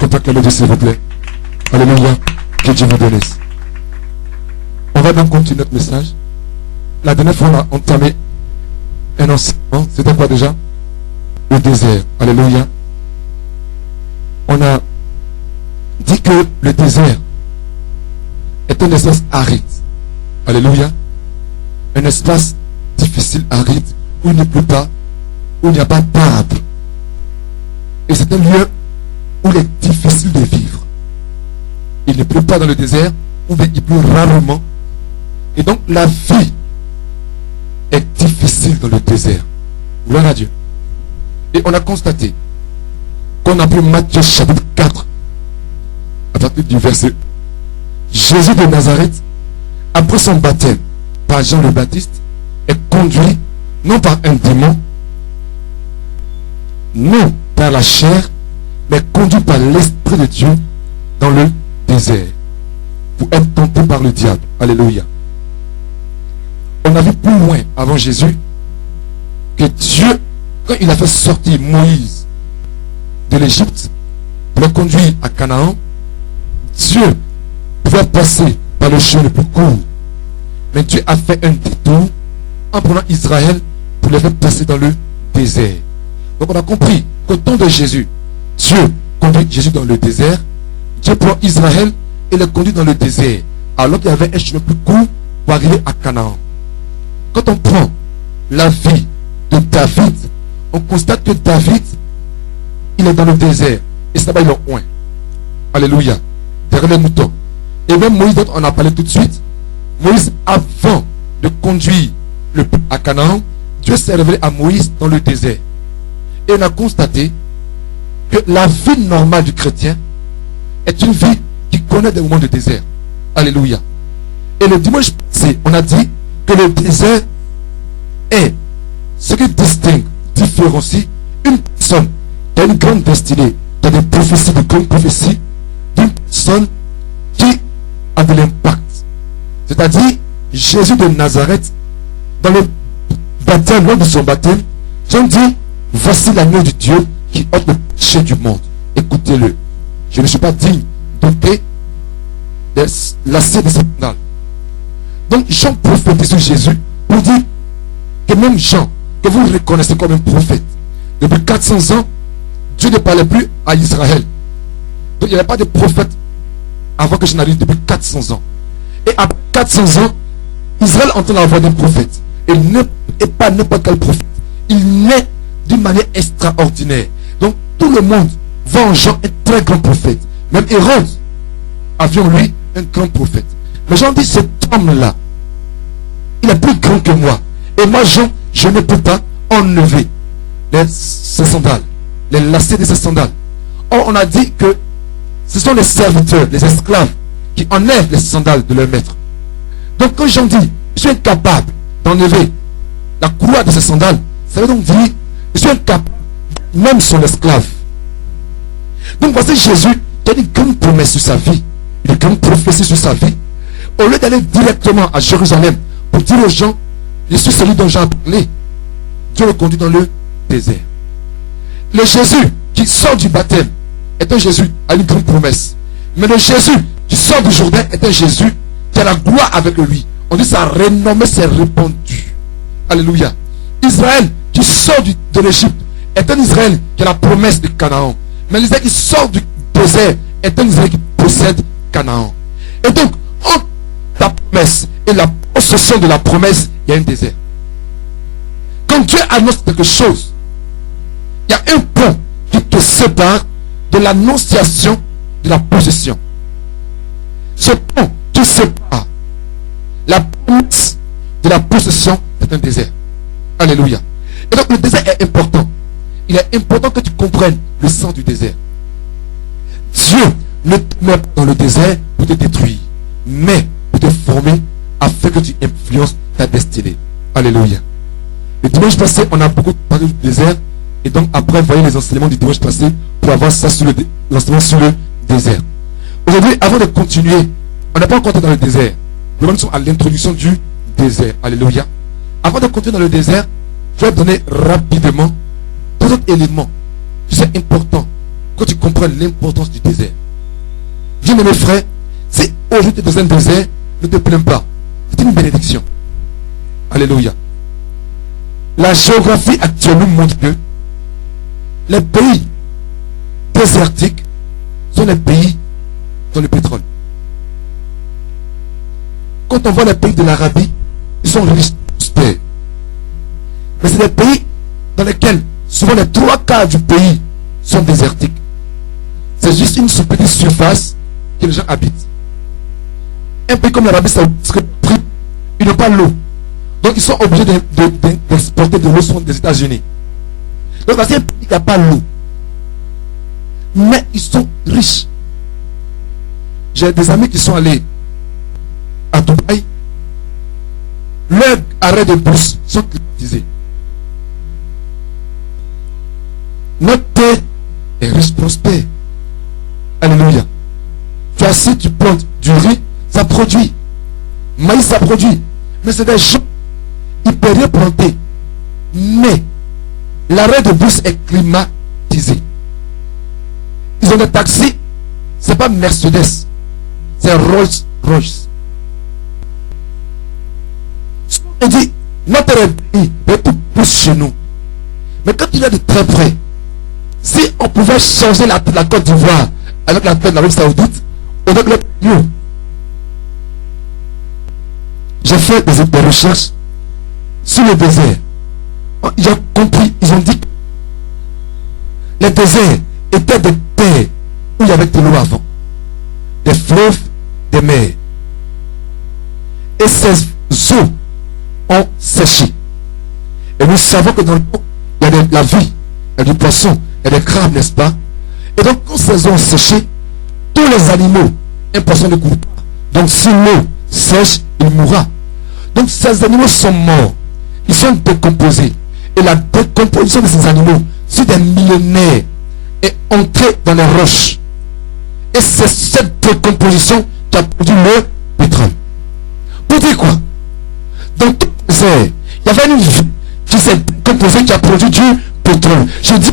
qu'on t'acclame Dieu, s'il vous plaît. Alléluia. Que Dieu vous bénisse. On va donc continuer notre message. La dernière fois, on a entamé un enseignement. C'était quoi déjà? Le désert. Alléluia. On a dit que le désert est un espace aride. Alléluia. Un espace difficile, aride, où il ne pleut pas, où il n'y a pas d'arbre. Et c'est un lieu où il est difficile de vivre. Il ne pleut pas dans le désert, ou bien il pleut rarement. Et donc la vie est difficile dans le désert. Gloire à Dieu. Et on a constaté qu'on a pris Matthieu chapitre 4, à partir du verset. Jésus de Nazareth, après son baptême par Jean le Baptiste, est conduit non par un démon, non par la chair, mais conduit par l'Esprit de Dieu dans le désert pour être tenté par le diable. Alléluia. On a vu plus loin avant Jésus que Dieu, quand il a fait sortir Moïse de l'Égypte pour le conduire à Canaan, Dieu pouvait passer par le chemin le plus court. Mais Dieu a fait un détour en prenant Israël pour les faire passer dans le désert. Donc on a compris qu'au temps de Jésus, Dieu conduit Jésus dans le désert. Dieu prend Israël et le conduit dans le désert. Alors qu'il y avait un chemin plus court pour arriver à Canaan. Quand on prend la vie de David, on constate que David, il est dans le désert. Et c'est là-bas il est loin. Alléluia. Derrière les moutons. Et même Moïse, dont on a parlé tout de suite, Moïse, avant de conduire le peuple à Canaan, Dieu s'est révélé à Moïse dans le désert. Et on a constaté que la vie normale du chrétien est une vie qui connaît des moments de désert. Alléluia. Et le dimanche passé, on a dit que le désert est ce qui distingue, différencie une personne qui a une grande destinée, qui a des prophéties, de grandes prophéties, d'une personne qui a de l'impact. C'est-à-dire, Jésus de Nazareth, dans le baptême, lors de son baptême, Jean dit, voici l'agneau de Dieu qui ôte le péché du monde. Écoutez-le. Je ne suis pas digne d'ôter des lacets de cette sandale. Donc Jean prophétise sur Jésus pour dire que même Jean, que vous reconnaissez comme un prophète, depuis 400 ans, Dieu ne parlait plus à Israël. Donc il n'y avait pas de prophète avant que je n'arrive depuis 400 ans. Et après 400 ans, Israël entend la voix d'un prophète. Et pas n'importe quel prophète. Il naît d'une manière extraordinaire. Donc tout le monde voit en Jean un très grand prophète. Même Hérode avait en lui un grand prophète. Mais Jean dit, cet homme-là, il est plus grand que moi. Et moi, Jean, je ne peux pas enlever ses sandales, les lacets de ses sandales. Or, on a dit que ce sont les serviteurs, les esclaves, qui enlèvent les sandales de leur maître. Donc, quand Jean dit, je suis incapable d'enlever la croix de ses sandales, ça veut donc dire, je suis incapable, même son esclave. Donc, voici Jésus qui a une grande promesse sur sa vie, une grande prophétie sur sa vie. Au lieu d'aller directement à Jérusalem pour dire aux gens, je suis celui dont j'ai parlé, Dieu le conduit dans le désert. Le Jésus qui sort du baptême est un Jésus à une grande promesse. Mais le Jésus qui sort du Jourdain est un Jésus qui a la gloire avec lui. On dit sa renommée s'est répandue. Alléluia. Israël qui sort de l'Égypte est un Israël qui a la promesse de Canaan. Mais l'Israël qui sort du désert est un Israël qui possède Canaan. Et donc, entre la promesse et la possession de la promesse, il y a un désert. Quand Dieu annonce quelque chose, il y a un pont qui te sépare de l'annonciation de la possession. Ce pont qui sépare la promesse de la possession, c'est un désert. Alléluia. Et donc le désert est important. Il est important que tu comprennes le sens du désert. Dieu ne te met pas dans le désert pour te détruire, mais pour te former afin que tu influences ta destinée. Alléluia. Le dimanche passé, on a beaucoup parlé du désert. Et donc après, voyez les enseignements du dimanche passé pour avoir ça sur l'enseignement sur le désert. Aujourd'hui, avant de continuer, on n'est pas encore dans le désert. Nous sommes à l'introduction du désert. Alléluia. Avant de continuer dans le désert, je vais donner rapidement deux autres éléments. C'est important quand tu comprends l'importance du désert. Bien-aimé frère, si aujourd'hui tu es dans un désert, ne te plains pas. C'est une bénédiction. Alléluia. La géographie actuelle nous montre que les pays désertiques sont les pays dans le pétrole. Quand on voit les pays de l'Arabie, ils sont riches, prospères. Mais c'est des pays dans lesquels souvent les 3/4 du pays sont désertiques. C'est juste une petite surface que les gens habitent. Un pays comme l'Arabie Saoudite, ils n'ont pas l'eau. Donc ils sont obligés d'exporter de l'eau des États-Unis. Donc c'est un pays qui n'a pas l'eau. Mais ils sont riches. J'ai des amis qui sont allés à Dubaï. Leurs arrêts de bus sont climatisés. Notre terre est riche, prospère. Alléluia. Tu as si tu plantes du riz, ça produit. Maïs, ça produit. Mais c'est des gens, ils peuvent rien planter. Mais l'arrêt de bus est climatisé. Ils ont des taxis, c'est pas Mercedes, c'est Rolls-Royce. On dit, notre pays, tout pousse chez nous. Mais quand il est de très près, si on pouvait changer la Côte d'Ivoire avec la terre de l'Arabie Saoudite, on aurait mieux. J'ai fait des recherches sur le désert. Ils ont compris, ils ont dit que les déserts étaient des terres où il y avait de l'eau avant. Des fleuves, des mers. Et ces eaux ont séché. Et nous savons que dans l'eau, il y a de la vie, il y a du poisson, il y a des crabes, n'est-ce pas? Et donc, quand ces eaux ont séché, tous les animaux, un poisson ne court pas. Donc, si l'eau sèche, il mourra. Donc, ces animaux sont morts. Ils sont décomposés. Et la décomposition de ces animaux, sur des millénaires, est entrée dans les roches. Et c'est cette décomposition qui a produit le pétrole. Pour dire quoi? Dans tout le désert, il y avait une vie qui s'est décomposée, qui a produit du pétrole. Je dis,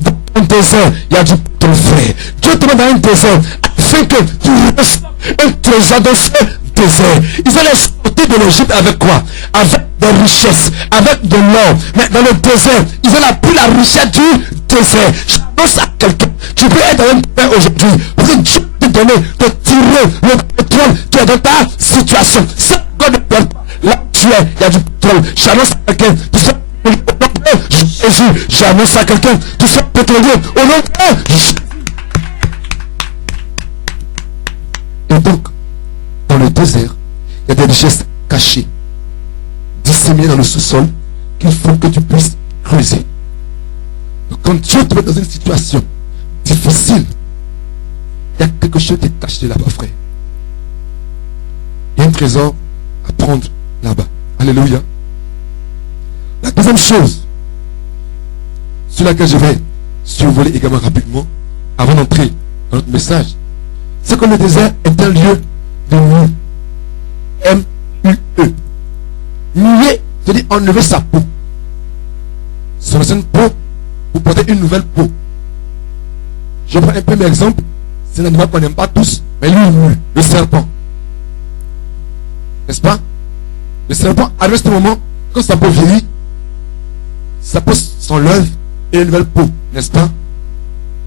dans un désert, il y a du pétrole, frère. Dieu te met dans un désert afin que tu restes un trésor dans ce désert. Ils allaient sortir de l'Égypte avec quoi? Avec des richesses, avec de l'or. Mais dans le désert, ils allaient pris la richesse du désert. J'annonce à quelqu'un, tu peux être dans un désert aujourd'hui. Parce que Dieu te donner, de tirer le pétrole qui est dans ta situation. C'est God ne perd pas. Là tu es, il y a du pétrole. J'annonce à quelqu'un, tu sais, Jésus, j'annonce à quelqu'un, tu sais, pétrolier, au nom de Jésus. Et donc, dans le désert, il y a des richesses cachées, disséminées dans le sous-sol, qu'il faut que tu puisses creuser. Donc, quand Dieu te met dans une situation difficile, il y a quelque chose qui est caché là-bas, frère. Il y a un trésor à prendre là-bas. Alléluia. La deuxième chose sur laquelle je vais survoler également rapidement, avant d'entrer dans notre message, c'est que le désert est un lieu de nuit. M-U-E. Muer, c'est-à-dire enlever sa peau. Son ancienne peau, pour porter une nouvelle peau. Je prends un premier exemple. C'est un animal qu'on n'aime pas tous, mais lui il mue, le serpent. N'est-ce pas? Le serpent, à ce moment, quand sa peau vieillit, sa peau s'enlève et une nouvelle peau, n'est-ce pas?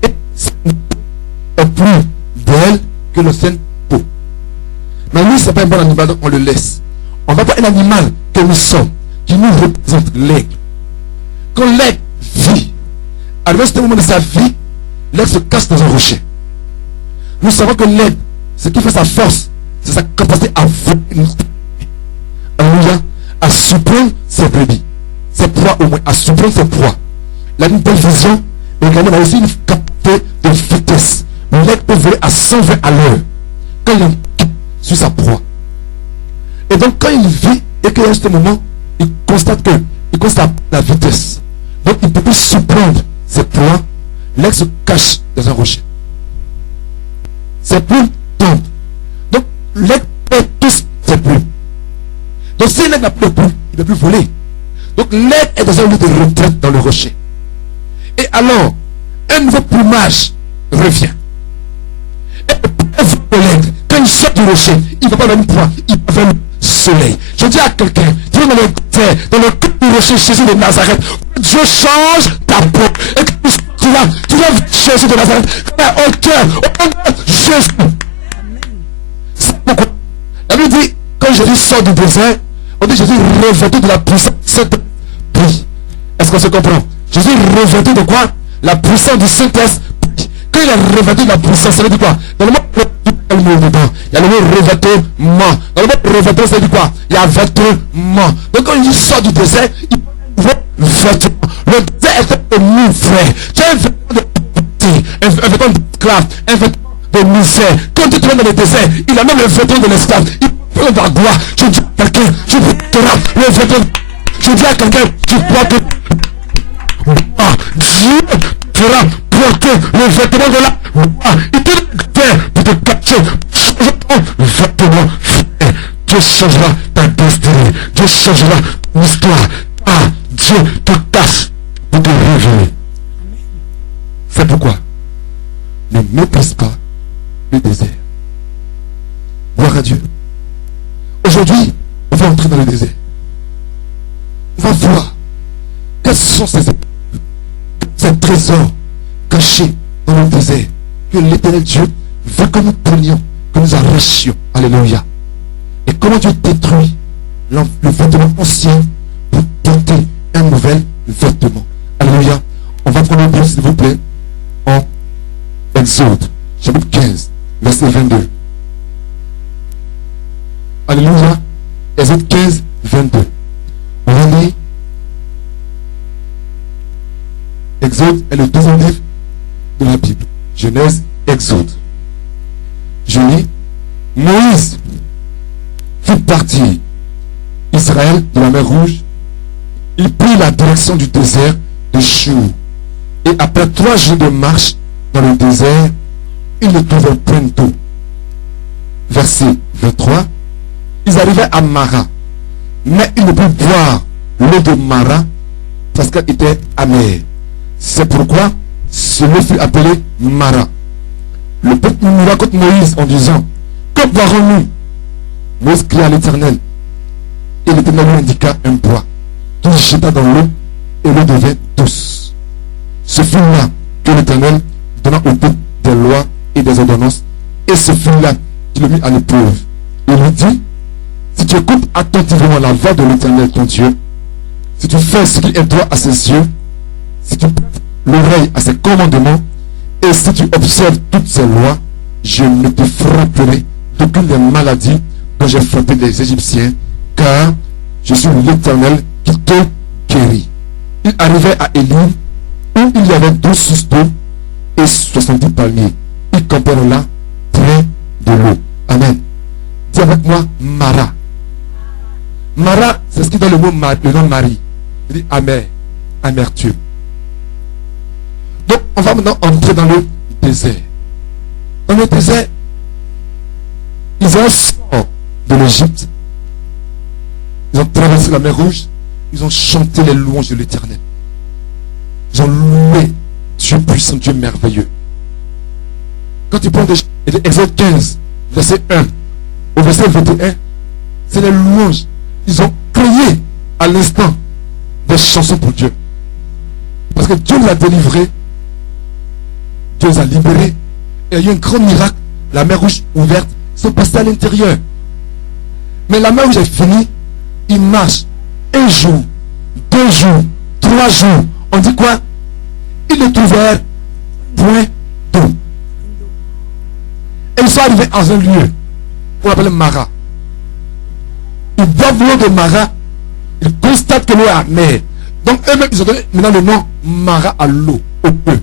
Et cette peau est plus belle que l'ancienne peau. Mais lui, ce n'est pas un bon animal, donc on le laisse. On va pas un animal que nous sommes, qui nous représente l'aigle. Quand l'aigle vit, à ce moment de sa vie, l'aigle se cache dans un rocher. Nous savons que l'aigle, ce qui fait sa force, c'est sa capacité à voler. Alléluia. À surprendre ses brebis. Ses proies au moins. À surprendre ses proies. Il a une belle vision, mais également il a aussi une capacité de vitesse. L'aigle peut voler à 120 à l'heure. Quand il est sur sa proie. Et donc quand il vit et qu'à ce moment, il constate la vitesse. Donc il peut plus surprendre ses proies. L'aigle se cache dans un rocher. Ses plumes tombent. Donc l'aigle perd tous ses plumes. Donc si l'aigle n'a plus de plumes, il ne peut plus voler. Donc l'aigle est dans un lieu de retraite dans le rocher. Et alors, un nouveau plumage du rocher, il ne va pas vers une proie, il va vers le soleil. Je dis à quelqu'un, tu es dans le terre, dans le cœur du rocher Jésus de Nazareth, Dieu change ta peau. Et que tu vas Jésus de Nazareth, au cœur, au nom de Jésus. C'est pourquoi la Bible dit, quand Jésus sort du désert, on dit Jésus revêtu de la puissance de Saint-Esprit. Est-ce qu'on se comprend? Jésus revêtu de quoi? La puissance du Saint-Esprit. Quand il est revêtu de la puissance, ça veut dire quoi? Dans le mot dedans, il y a le mot revêtement. Dans le mot revêtement, ça veut dire quoi? Il y a vêtement. Donc quand il sort du désert, il voit vêtement. Le désert est un nous, frère. Tu as un vêtement de pauvreté, un vêtement d'esclave, un vêtement de misère. Quand tu te mets dans le désert, il a même le vêtement de l'esclave. Il prend de la gloire. Je dis à quelqu'un, tu porteras le vêtement. Je dis à quelqu'un, tu porteras. Dieu fera porter le vêtement de la gloire. Il te fait pour te cacher. Change ton vêtement. Dieu changera ta destinée. Dieu changera ton histoire. Ah, Dieu te cache pour te révéler. C'est pourquoi ne méprise pas le désert. Gloire à Dieu. Aujourd'hui, on va entrer dans le désert. On va voir quels sont ces trésors cachés dans le désert que l'Éternel Dieu veut que nous prenions, que nous arrachions. Alléluia. Et comment Dieu détruit le vêtement ancien pour porter un nouvel vêtement. Alléluia. On va prendre le Bible, s'il vous plaît, en Exode, chapitre 15, verset 22. Alléluia. Exode 15, 22. On va lire. Exode est le deuxième livre de la Bible. Genèse, Exode. Je lis. Moïse fit partir Israël de la mer Rouge. Il prit la direction du désert de Chour. Et après 3 jours de marche dans le désert, ils le trouvèrent plein d'eau. Verset 23. Ils arrivaient à Mara. Mais ils ne purent boire l'eau de Mara parce qu'elle était amère. C'est pourquoi ce lieu fut appelé Mara. Le peuple murmura contre Moïse en disant, que boirons-nous? Moïse cria à l'Éternel. Et l'Éternel lui indiqua un bois. Qu'il jeta dans l'eau et l'eau devint douce. Ce fut là que l'Éternel donna au peuple des lois et des ordonnances. Et ce fut là qu'il le mit à l'épreuve. Il lui dit, si tu écoutes attentivement la voix de l'Éternel ton Dieu, si tu fais ce qui est droit à ses yeux, si tu prêtes l'oreille à ses commandements, et si tu observes toutes ses lois, je ne te frapperai d'aucune des maladies dont j'ai frappé les Égyptiens, car je suis l'Éternel qui te guérit. Il arrivait à Élim, où il y avait 12 sources d'eau et 70 palmiers. Ils campèrent là, près de l'eau. Amen. Dis avec moi, Mara. Mara, c'est ce qui donne le nom Marie. Il dit amer, amertume. Donc, on va maintenant entrer dans le désert. Dans le désert, Israël sort de l'Égypte. Ils ont traversé la mer Rouge. Ils ont chanté les louanges de l'Éternel. Ils ont loué Dieu puissant, Dieu merveilleux. Quand tu prends Exode 15, verset 1 au verset 21, c'est les louanges. Ils ont crié à l'instant des chansons pour Dieu. Parce que Dieu l'a délivré. Dieu les a libérés. Et il y a eu un grand miracle. La mer Rouge ouverte. Ils sont passés à l'intérieur. Mais la mer Rouge est finie. Ils marchent 1 jour, 2 jours, 3 jours. On dit quoi? Ils ne trouvèrent point d'eau. Et ils sont arrivés dans un lieu qu'on appelle Mara. Ils boivent l'eau de Mara. Ils constatent que l'eau est amère. Donc eux-mêmes, ils ont donné maintenant le nom Mara à l'eau, au peu.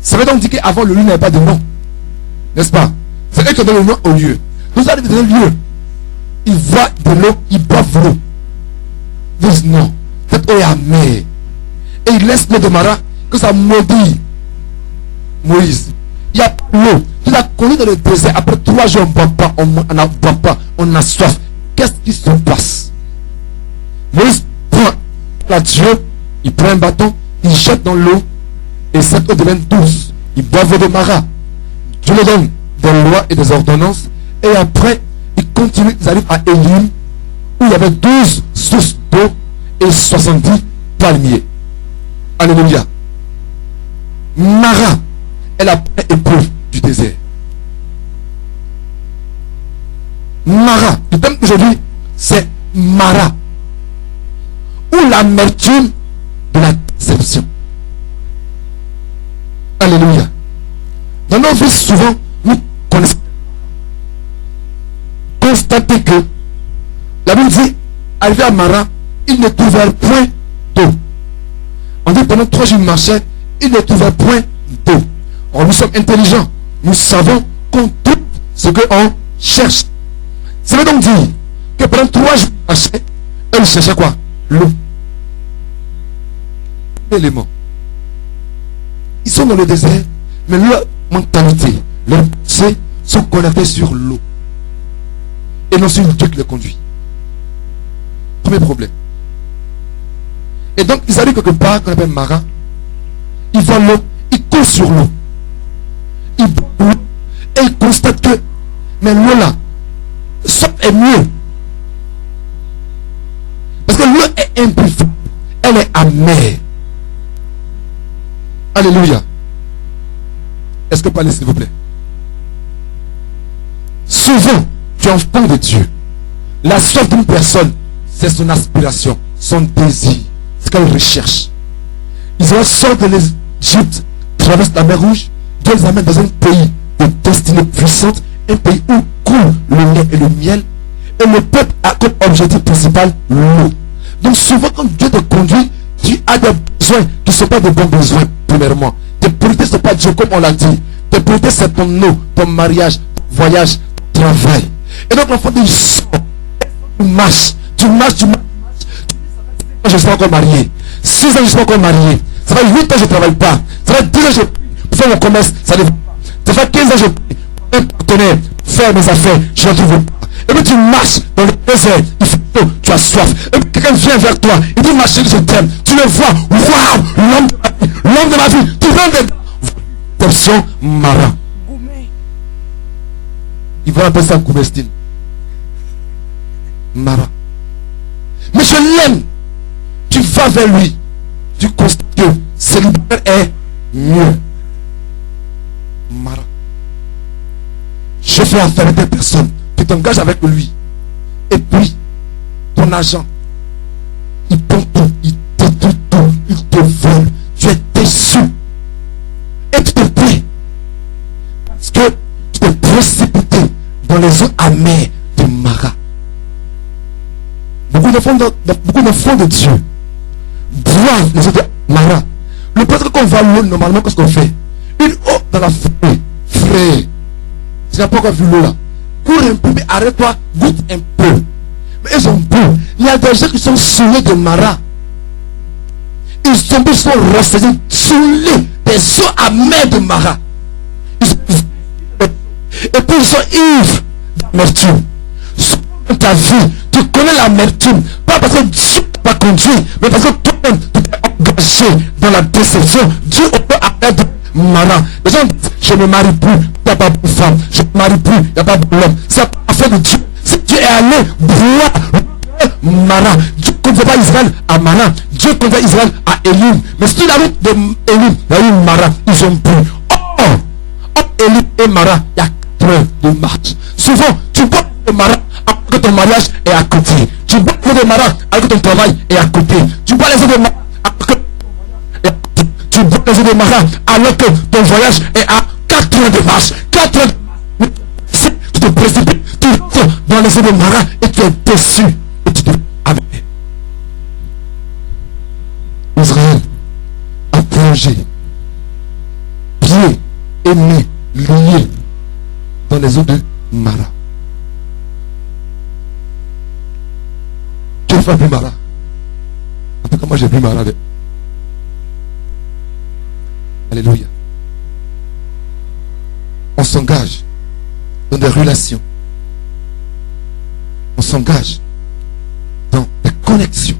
Ça veut donc dire qu'avant le lieu n'avait pas de nom. N'est-ce pas? C'est eux qui ont donné le nom au lieu. Nous arrivons dans un lieu. Ils voient de l'eau, ils boivent l'eau. Ils disent non, cette eau est amère. Et ils laissent l'eau de Mara, que ça maudit Moïse. Il n'y a pas l'eau. Tu as connu dans le désert. Après 3 jours, on ne boit pas, on ne boit pas, on a soif. Qu'est-ce qui se passe? Moïse prend la Dieu, il prend un bâton, il jette dans l'eau, et cette eau devient douce. Il boit l'eau de Mara. Dieu lui donne des lois et des ordonnances, et après, continuent, ils arrivent à Élim, où il y avait 12 sources d'eau et 70 palmiers. Alléluia. Mara est la première épreuve du désert. Mara, le thème d'aujourd'hui, c'est Mara, ou l'amertume de la déception. Alléluia. Dans nos vies, souvent, nous connaissons, constatez que la Bible dit, arrivé à Mara, ils ne trouvèrent point d'eau. On dit pendant 3 jours, ils marchaient, ils ne trouvèrent point d'eau. Or, nous sommes intelligents, nous savons qu'on trouve ce qu'on cherche. Ça veut donc dire que pendant 3 jours, ils marchaient, ils cherchaient quoi? L'eau. Élément. Ils sont dans le désert, mais leur mentalité, leurs pensées sont connectées sur l'eau. Et non sur Dieu qui les conduit. Premier problème. Et donc, ils arrivent quelque part qu'on appelle Mara. Ils voient l'eau, ils courent sur l'eau. Ils boivent l'eau et ils constatent que, mais l'eau là, ça est mieux. Parce que l'eau est impure, elle est amère. Alléluia. Est-ce que parlez s'il vous plaît? Souvent, tu es enfant de Dieu. La soif d'une personne, c'est son aspiration, son désir, ce qu'elle recherche. Israël sort de l'Égypte, traverse la mer Rouge, Dieu les amène dans un pays de destinée puissante, un pays où coule le lait et le miel, et le peuple a comme objectif principal l'eau. Donc souvent quand Dieu te conduit, tu as des besoins qui ne sont pas des bons besoins, premièrement. Tes priorités ne sont pas Dieu comme on l'a dit. Tes priorités c'est ton eau, ton mariage, ton voyage, ton travail. Et donc l'enfant dit, il sort, tu marches, je ne suis pas encore marié. 6 ans, je ne suis pas encore marié. Ça fait 8 ans, je ne travaille pas. Ça fait 10 ans, je fais mon commerce, ça ne va pas. Ça fait 15 ans, je fais un partenaire, faire mes affaires, je ne trouve pas. Et puis tu marches dans le désert, il fait chaud, tu as soif. Et puis quelqu'un vient vers toi, il dit, ma chérie, je t'aime. Tu le vois, waouh, l'homme de ma vie, tu prends des options Mara. Il va appeler ça Goumestine. Mara. Mais je l'aime. Tu vas vers lui. Tu constates que célibataire est mieux. Mara. Je fais affaire avec des personnes. Tu t'engages avec lui. Et puis, ton agent, il prend tout, il détruit tout, il te vole. Tu es déçu. Et tu te plais. Parce que tu t'es précipité dans les eaux amères de Mara. Beaucoup d'enfants de Dieu boivent les eaux de Mara. Le prêtre qu'on va l'eau, normalement, qu'est-ce qu'on fait? Une eau dans la forêt, frère. Tu n'as pas encore vu l'eau là. Cours un peu, mais arrête-toi, goûte un peu. Mais ils ont bu. Il y a des gens qui sont saoulés de Mara. Ils sont restés saoulés des eaux amères de Mara. Et puis ils sont ivres d'amertume. Dans ta vie, tu connais l'amertume. Pas parce que Dieu t'a pas conduit, mais parce que toi-même tu t'es engagé dans la déception. Dieu peut arrêter de Mara. Les gens disent, je ne me marie plus, il n'y a pas de femme. Je ne me marie plus, il n'y a pas d'homme. C'est pas affaire de Dieu. Si Dieu est allé voir Mara, Dieu ne conduit pas Israël à Mara. Dieu conduit Israël à Élim. Mais sur la route de Élim, il y a eu Mara. Ils ont bu. Entre Élim et Mara, il y a 4 heures de marche. Souvent, tu bois de Mara alors que ton mariage est à côté. Tu bois de Mara alors que ton travail est à côté. Tu bois les eaux de Mara alors que tu bois les eaux de Mara alors que ton voyage est à 4 heures de marche. 4 heures de marche. Tu te précipites, tu rentres dans les eaux de Mara et tu es déçu. Et tu te Amen. Israël a plongé, pieds et mains liés dans les eaux de Mara. Tu ne fais plus Mara. En tout cas, moi j'ai plus Mara. Alléluia. On s'engage dans des relations. On s'engage dans des connexions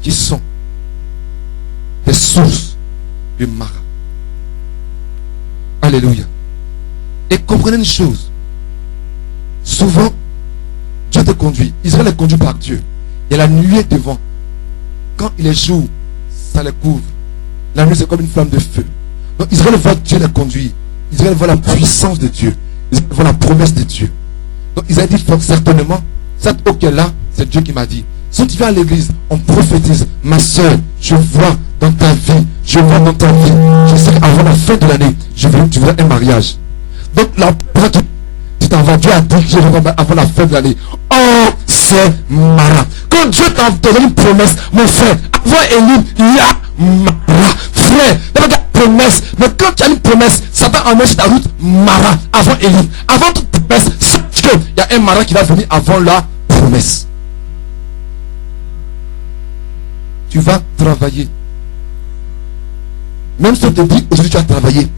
qui sont des sources de Mara. Alléluia. Et comprenez une chose. Souvent, Dieu te conduit. Israël est conduit par Dieu. Il y a la nuée devant. Quand il est jour, ça les couvre. La nuit, c'est comme une flamme de feu. Donc Israël voit Dieu les conduire. Israël voit la puissance de Dieu. Israël voit la promesse de Dieu. Donc Israël dit certainement, cette eau qui est là, c'est Dieu qui m'a dit. Si tu vas à l'église, on prophétise. Ma soeur, je vois dans ta vie, je vois dans ta vie. Je sais qu'avant la fin de l'année, tu veux un mariage. Donc la tu t'en vas, Dieu a dit que je vais avant la fin de l'année. Oh, c'est Mara. Quand Dieu t'a donné une promesse, mon frère, avant Élie, il y a Mara. Frère, il y a une promesse. Mais quand tu as une promesse, Satan emmène sur ta route Mara avant Élie. Avant toute promesse, sache qu'il y a un Mara qui va venir avant la promesse. Tu vas travailler. Même si on te dit aujourd'hui tu vas travailler,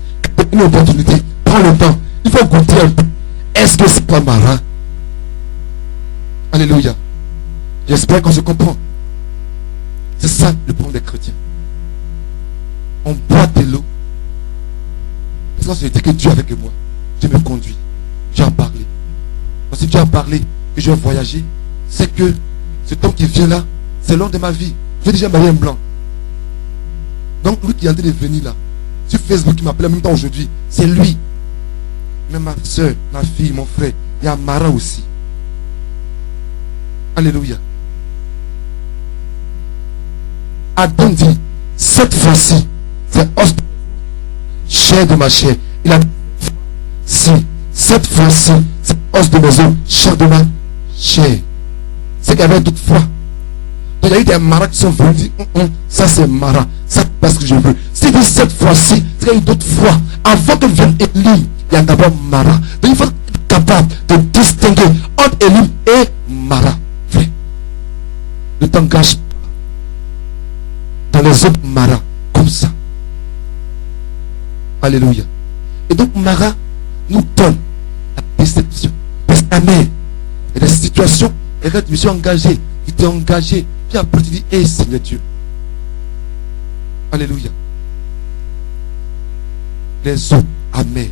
une opportunité, prends le temps. Il faut goûter un peu. Est-ce que c'est pas Mara? Alléluia. J'espère qu'on se comprend. C'est ça le problème des chrétiens. On boit de l'eau. Parce qu'on se dit que Dieu est avec moi. Dieu me conduit. Dieu a parlé. Parce que Dieu a parlé et je vais voyager. C'est que ce temps qui vient là, c'est l'heure de ma vie. J'ai déjà marié un blanc. Donc lui qui est en train de venir là, sur Facebook, qui m'appelle en même temps aujourd'hui, c'est lui. Mais ma soeur, ma fille, mon frère, il y a Mara aussi. Alléluia. Adam dit, cette fois-ci, c'est os chair de ma chair. Il a dit, si, cette fois-ci, c'est os de mes os, chair de ma chair. C'est qu'il y avait d'autres fois. Donc il y a eu des maras qui sont venus dire, ça c'est Mara, ça c'est pas ce que je veux. C'est dit cette fois-ci, c'est qu'il y a eu d'autres fois. Avant que vienne Élie, il y a d'abord Mara. Donc il faut être capable de distinguer entre Élie et Mara. Frère, ne t'engage pas dans les autres Mara comme ça. Alléluia. Et donc Mara nous donne la déception. Parce qu'Amen, il y a des situations, et quand je me suis engagé, il t'est engagé, puis après tu dis, hé Seigneur Dieu. Alléluia. Les eaux, Amen.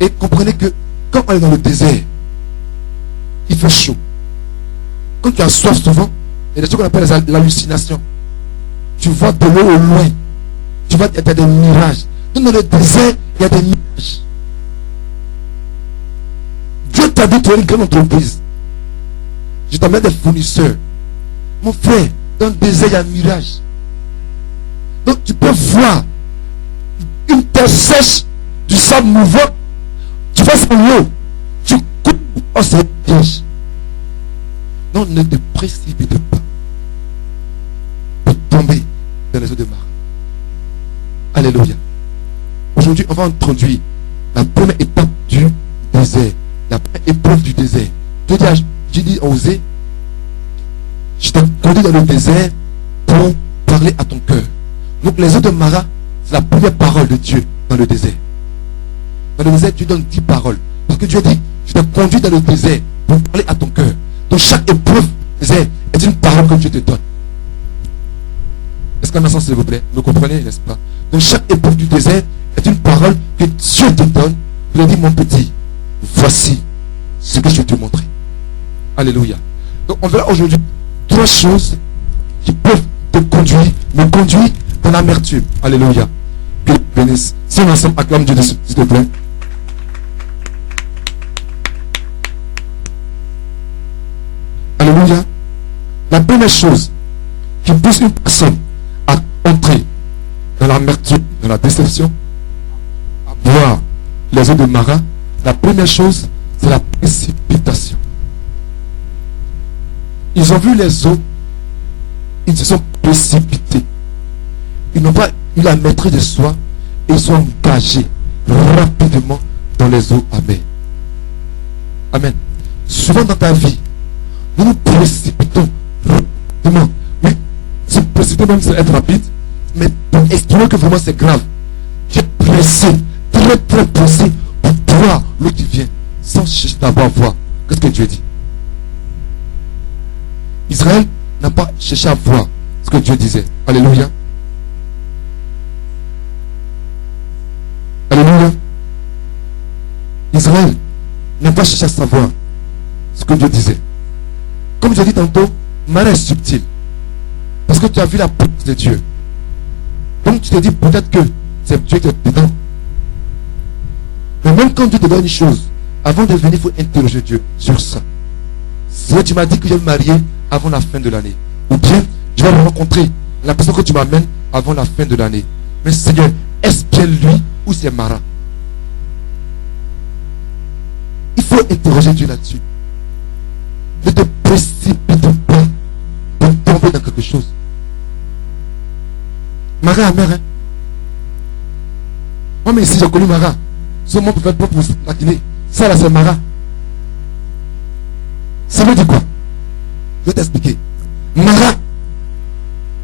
Et comprenez que quand on est dans le désert, il fait chaud. Quand tu as soif souvent, il y a des choses qu'on appelle l'hallucination. Tu vois de l'eau au loin. Tu vois, il y a des mirages. Donc dans le désert, il y a des mirages. Dieu t'a dit, tu es une grande entreprise. Je t'emmène des fournisseurs. Mon frère, dans le désert, il y a un mirage. Donc tu peux voir une terre sèche, du sable mouvant. Tu vas sans l'eau. Tu coupes. Oh, c'est piège. Non, ne te précipite pas pour tomber dans les eaux de mar. Alléluia. Aujourd'hui, on va introduire la première étape du désert. La première épreuve du désert. J'ai dit oser. Je t'ai conduit dans le désert pour parler à ton cœur. Donc les eaux de Mara, c'est la première parole de Dieu dans le désert. Dans le désert, Dieu donne 10 paroles. Parce que Dieu dit, je t'ai conduit dans le désert pour parler à ton cœur. Donc chaque épreuve du désert est une parole que Dieu te donne. Est-ce qu'en un sens, s'il vous plaît? Vous comprenez, n'est-ce pas? Donc chaque épreuve du désert est une parole que Dieu te donne. Il a dit, mon petit, voici ce que je vais te montrer. Alléluia. Donc on verra aujourd'hui 3 choses qui peuvent te conduire, me conduire dans l'amertume. Alléluia. Que Dieu bénisse. Si on ensemble acclame Dieu, s'il te plaît. Alléluia. La première chose qui pousse une personne à entrer dans l'amertume, dans la déception, à boire les eaux de Mara, la première chose, c'est la précipitation. Ils ont vu les eaux, ils se sont précipités. Ils n'ont pas eu la maîtrise de soi et ils sont engagés rapidement dans les eaux. Amen. Amen. Souvent dans ta vie, nous nous précipitons rapidement. Oui, se précipiter même, c'est être rapide, mais estimons que vraiment c'est grave. Tu es pressé, très pressé pour boire l'eau qui vient, sans chercher d'abord à voir. Qu'est-ce que Dieu dit? Israël n'a pas cherché à voir ce que Dieu disait. Alléluia. Alléluia. Israël n'a pas cherché à savoir ce que Dieu disait. Comme je l'ai dit tantôt, Marie est subtile. Parce que tu as vu la puissance de Dieu. Donc tu te dis peut-être que c'est Dieu qui est dedans. Mais même quand Dieu te donne une chose, avant de venir, il faut interroger Dieu sur ça. Si tu m'as dit que je vais me marier avant la fin de l'année, ou bien je vais rencontrer la personne que tu m'amènes avant la fin de l'année. Mais Seigneur, est-ce bien lui ou c'est Mara? Il faut interroger Dieu là-dessus. Ne te précipite pas de tomber dans quelque chose. Mara a mère, hein? Moi, mais ici, j'ai connu Mara. Ce monde peut pas pour maquiner. Ça, là, c'est Mara. Ça veut dire quoi? Je vais t'expliquer. Mara,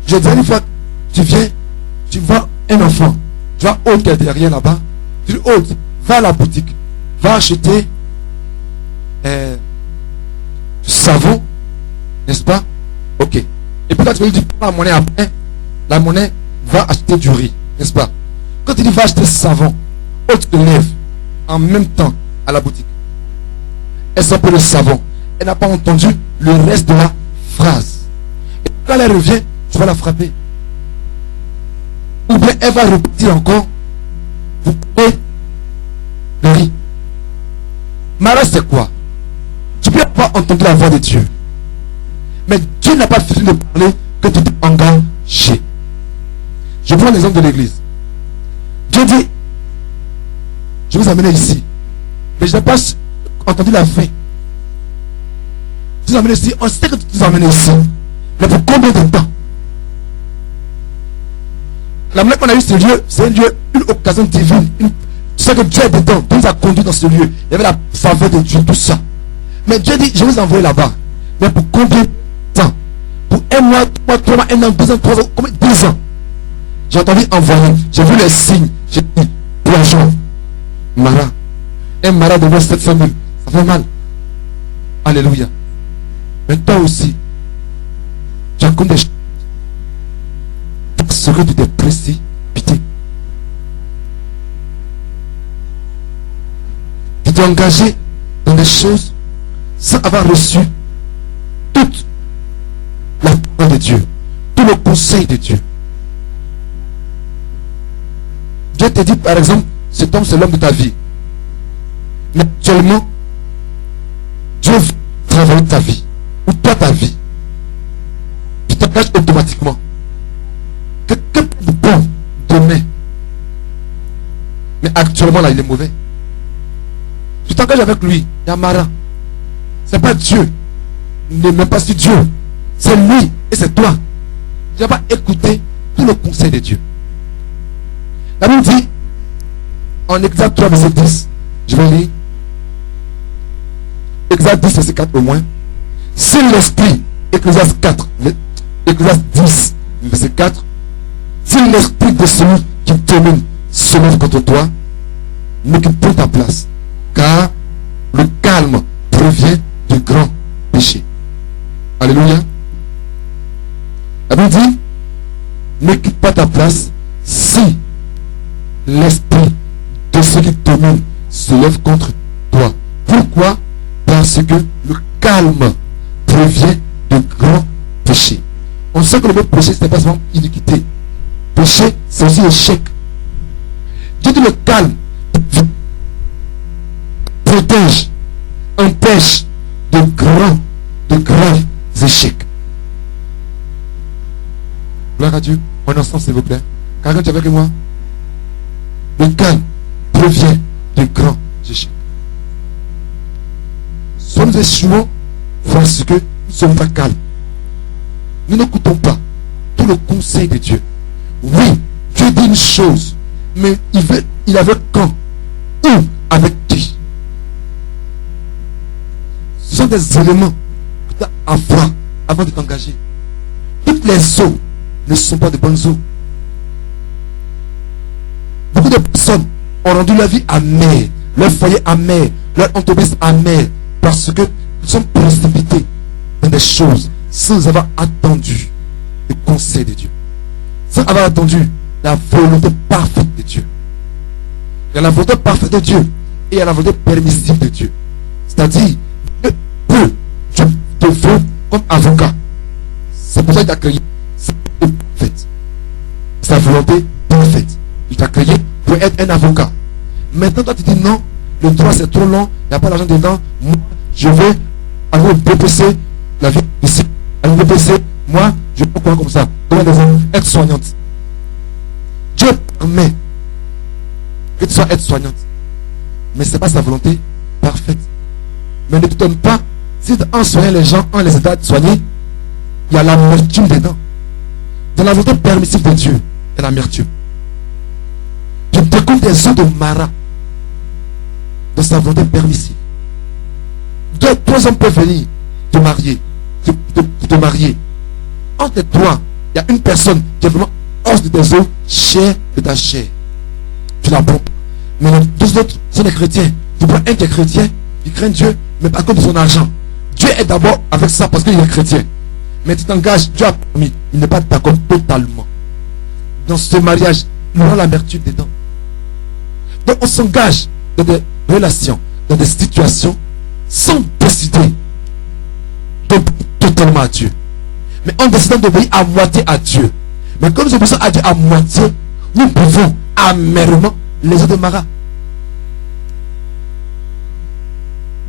j'ai dit une fois, tu viens, tu vois un enfant, tu vois autre qui est derrière là-bas, tu dis autre, va à la boutique, va acheter savon, n'est-ce pas? Ok. Et puis là, tu vas lui dire, prends la monnaie après, la monnaie va acheter du riz, n'est-ce pas? Quand tu dis va acheter savon, autre te lève en même temps à la boutique. Elle sent le savon. Elle n'a pas entendu le reste de la phrase. Et quand elle revient, tu vas la frapper. Ou bien elle va repetir encore. Vous prenez le riz. Mara, c'est quoi? Tu peux pas entendre la voix de Dieu. Mais Dieu n'a pas fini de parler que tu t'es engagé. Je prends l'exemple de l'église. Dieu dit, je vais vous amener ici. Mais je n'ai pas entendu la fin. Tu nous amenes ici, on sait que tu nous amènes ici. Mais pour combien de temps? La manière qu'on a eu ce lieu, c'est un lieu, une occasion divine. Tu sais que Dieu est dedans. Dieu nous a conduit dans ce lieu. Il y avait la faveur de Dieu, tout ça. Mais Dieu dit, je vais vous envoyer là-bas. Mais pour combien de temps? Pour un mois, 3 mois, 1 an, 2 ans, 3 ans, combien? 2 ans. J'ai entendu envoyer. J'ai vu les signes. J'ai dit, plongeons. Mara. Un Mara de 700 000. Ça fait mal. Alléluia. Mais toi aussi, tu as comme des choses. Parce que tu t'es précipité. Tu t'es engagé dans des choses sans avoir reçu toute la parole de Dieu, tout le conseil de Dieu. Dieu te dit par exemple, cet homme c'est l'homme de ta vie. Mais actuellement, Dieu veut travailler ta vie, ou toi ta vie. Tu t'engages automatiquement. Quelqu'un de bon demain. Mais actuellement là, il est mauvais. Tu t'engages avec lui, Yamara. C'est pas Dieu. Ne même pas si Dieu. C'est lui et c'est toi. Tu n'as pas écouté tout le conseil de Dieu. La Bible dit, en Exode 3, verset 10, je vais lire. Exode 10, verset 4 au moins. Si l'esprit, Ecclésiaste 4, Ecclésiaste 10, verset 4, si l'esprit de celui qui domine se lève contre toi, ne quitte pas ta place, car le calme provient du grand péché. Alléluia. La Bible dit, ne quitte pas ta place si l'esprit de ceux qui dominent se lève contre toi. Pourquoi? Parce que le calme provient de grands péchés. On sait que le mot péché, ce n'est pas seulement iniquité. Péché, c'est aussi échec. Dieu dit le calme protège, empêche de graves échecs. Gloire à Dieu. Un instant, s'il vous plaît. Quelqu'un, tu es avec moi? Le calme provient de grands échecs. Soit nous échouons parce que nous ne sommes pas calmes. Nous n'écoutons pas tout le conseil de Dieu. Oui, Dieu dit une chose, mais il avait quand? Où? Avec qui? Ce sont des éléments que tu as à voir avant de t'engager. Toutes les eaux ne sont pas de bonnes eaux. Beaucoup de personnes ont rendu leur vie amère, leur foyer amer, leur entreprise amère, parce que nous sommes précipités dans des choses sans avoir attendu le conseil de Dieu, sans avoir attendu la volonté parfaite de Dieu. Il y a la volonté parfaite de Dieu et il y a la volonté permissive de Dieu. C'est-à-dire, Dieu peut, tu te veux comme avocat. C'est pour ça qu'il t'a créé. C'est parfaite. Sa volonté parfaite. Il t'a créé pour être un avocat. Maintenant, toi, tu dis non, le droit c'est trop long, il n'y a pas d'argent dedans. Moi, je veux aller au BPC, la vie ici. Aller au BPC, moi, je peux quoi comme ça. Être soignante. Dieu permet que tu sois aide-soignante. Mais ce n'est pas sa volonté parfaite. Mais ne te donne pas, si en soignant les gens, en les aidant à te soigner, il y a l'amertume dedans. Dans la volonté permissive de Dieu, il y a l'amertume. Tu découvres des eaux de Mara dans sa volonté permissive. Trois hommes peuvent venir te marier, te marier. Entre toi, il y a une personne qui est vraiment os de tes os, chair de ta chair. Tu la prends. Mais les deux autres sont des chrétiens. Tu prends un qui est chrétien, il craint Dieu, mais pas cause de son argent. Dieu est d'abord avec ça parce qu'il est chrétien. Mais tu t'engages, Dieu a permis, il n'est pas d'accord totalement. Dans ce mariage, il y aura l'amertume dedans. Donc on s'engage dans des relations, dans des situations, sans décider totalement à Dieu. Mais en décidant d'obéir à moitié à Dieu. Mais comme nous obéissons à Dieu à moitié, nous pouvons amèrement les eaux de Mara.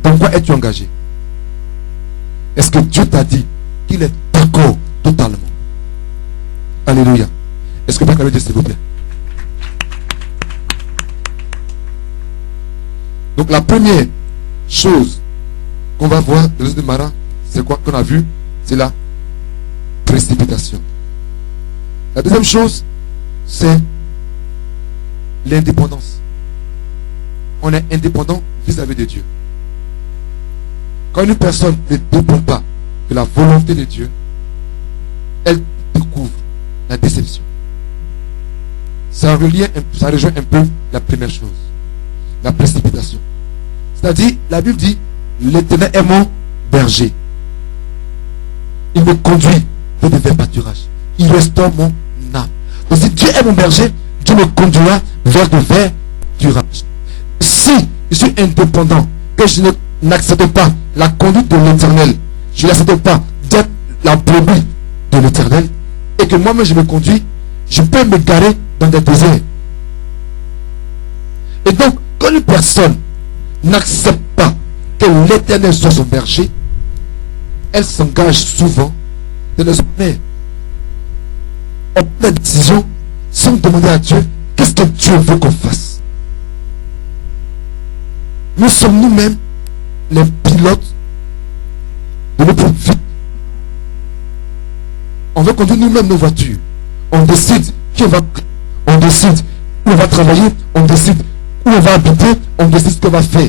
Dans quoi es-tu engagé? Est-ce que Dieu t'a dit qu'il est d'accord totalement? Alléluia. Est-ce que vous pouvez Dieu, s'il vous plaît? Donc la première chose qu'on va voir dans les eaux de Mara, c'est quoi qu'on a vu? C'est la précipitation. La deuxième chose, c'est l'indépendance. On est indépendant vis-à-vis de Dieu. Quand une personne ne dépend pas de la volonté de Dieu, elle découvre la déception. Ça rejoint un peu la première chose, la précipitation. C'est-à-dire, la Bible dit, l'Éternel est mon berger. Il me conduit vers des verts pâturages. Il restaure mon âme. Donc si Dieu est mon berger, Dieu me conduira vers de verts pâturages. Si je suis indépendant, que je n'accepte pas la conduite de l'Éternel, je n'accepte pas d'être la brebis de l'Éternel, et que moi-même je me conduis, je peux me garer dans des déserts. Et donc, quand une personne n'accepte pas que l'Éternel soit son berger, elle s'engage souvent dans les honneurs. On prend la décision sans demander à Dieu qu'est-ce que Dieu veut qu'on fasse. Nous sommes nous-mêmes les pilotes de notre vie. On veut conduire nous-mêmes nos voitures. On décide qui on va, on décide où on va travailler, on décide où on va habiter, on décide ce qu'on va faire.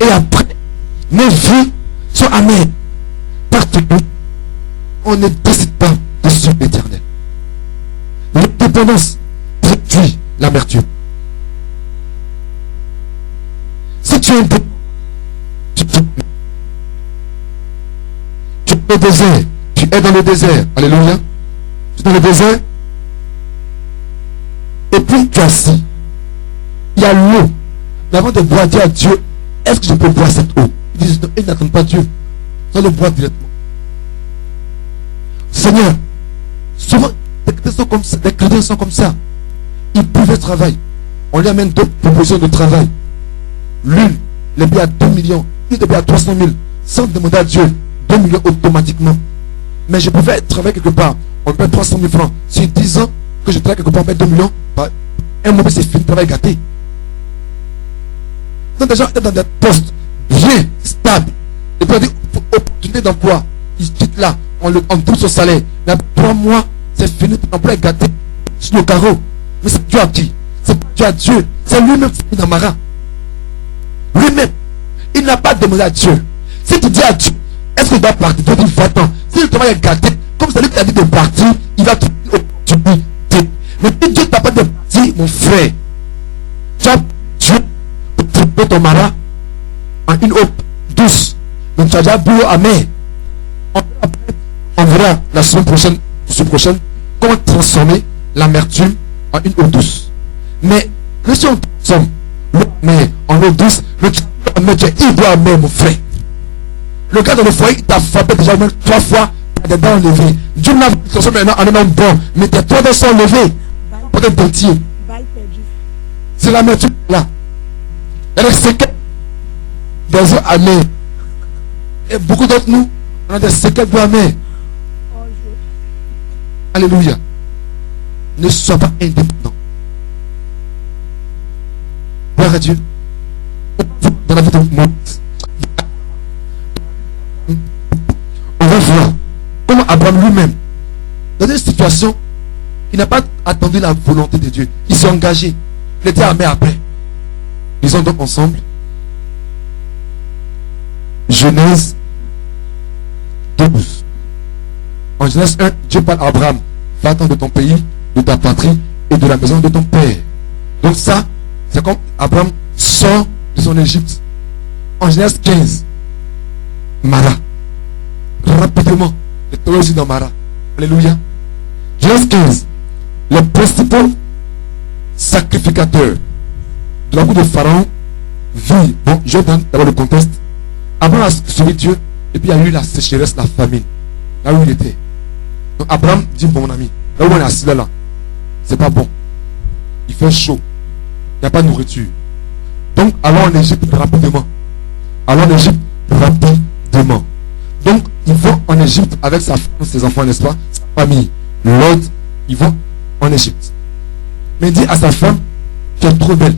Et après, nos vies sont amères. Parce que on ne décide pas de suivre l'Éternel. L'indépendance réduit l'amertume. Si tu es indépendant, tu es dans le désert. Tu es dans le désert. Alléluia. Tu es dans le désert. Et puis tu es assis. Il y a l'eau. Mais avant de boire, dis à Dieu, est-ce que je peux boire cette eau? Ils disent non, ils n'attendent pas Dieu. Ils le boire directement. Seigneur, souvent des chrétiens sont comme ça. Ils pouvaient travailler. On lui amène d'autres propositions de travail. L'une, les paye à 2 millions, l'autre les paye à 300 000, sans demander à Dieu 2 millions automatiquement. Mais je pouvais travailler quelque part, on me paye 300 000 francs. Si 10 ans que je travaille quelque part, on me paye 2 millions, un moment c'est fini, travail gâté. Donc des gens étaient dans des postes bien stables. Et puis on dit, opportunité d'emploi, ils quittent là, on touche son salaire. Il y a 3 mois, c'est fini, l'emploi est gâté sur le carreau. Mais c'est Dieu à qui? C'est Dieu à Dieu. C'est lui-même qui est dans Mara. Lui-même, il n'a pas demandé à Dieu. Si tu dis à Dieu, est-ce que tu dois partir? Tu dis va-t'en. Si le travail est gâté, comme c'est lui qui t'a dit de partir, il va te opportunité. Mais si Dieu t'a pas de partir, mon frère, tu as Dieu pour tromper ton Mara en une eau douce. Donc tu as déjà bu l'eau amère. On verra la semaine prochaine, comment transformer l'amertume en une eau douce. Mais que si on transforme l'eau amère en eau douce, le mais tu es idoine, mon frère. Le gars dans le foyer, il t'a frappé déjà au moins 3 fois, t'as des dents levées. Dieu n'a pas transformé maintenant en un homme bon, mais tes 3 dents sont levées. Peut-être dentier. C'est l'amertume là. Elle est séquelle des eaux amères. Et beaucoup d'entre nous, on a des séquelles d'eau amères. Alléluia. Ne sois pas indépendant. Gloire à Dieu. Dans la vie de Moïse, on va voir comment Abraham lui-même, dans une situation, il n'a pas attendu la volonté de Dieu. Il s'est engagé. Il était armé après. Ils sont donc ensemble. Genèse 12. En Genèse 1, Dieu parle à Abraham. Va-t'en de ton pays, de ta patrie et de la maison de ton père. Donc ça, c'est comme Abraham sort de son Égypte. En Genèse 15, Mara. Rapidement, le théologie dans Mara. Alléluia. Genèse 15, le principal sacrificateur de la boue de Pharaon vit. Bon, je donne d'abord le contexte. Abraham a suivi Dieu et puis il y a eu la sécheresse, la famine. Là où il était. Donc Abraham dit, bon mon ami, là où on est assis là, c'est pas bon. Il fait chaud. Il n'y a pas de nourriture. Donc allons en Égypte rapidement. Allons en Égypte rapidement. Donc ils vont en Égypte avec sa femme, ses enfants, n'est-ce pas? Sa famille. L'autre, ils vont en Égypte. Mais il dit à sa femme, tu es trop belle.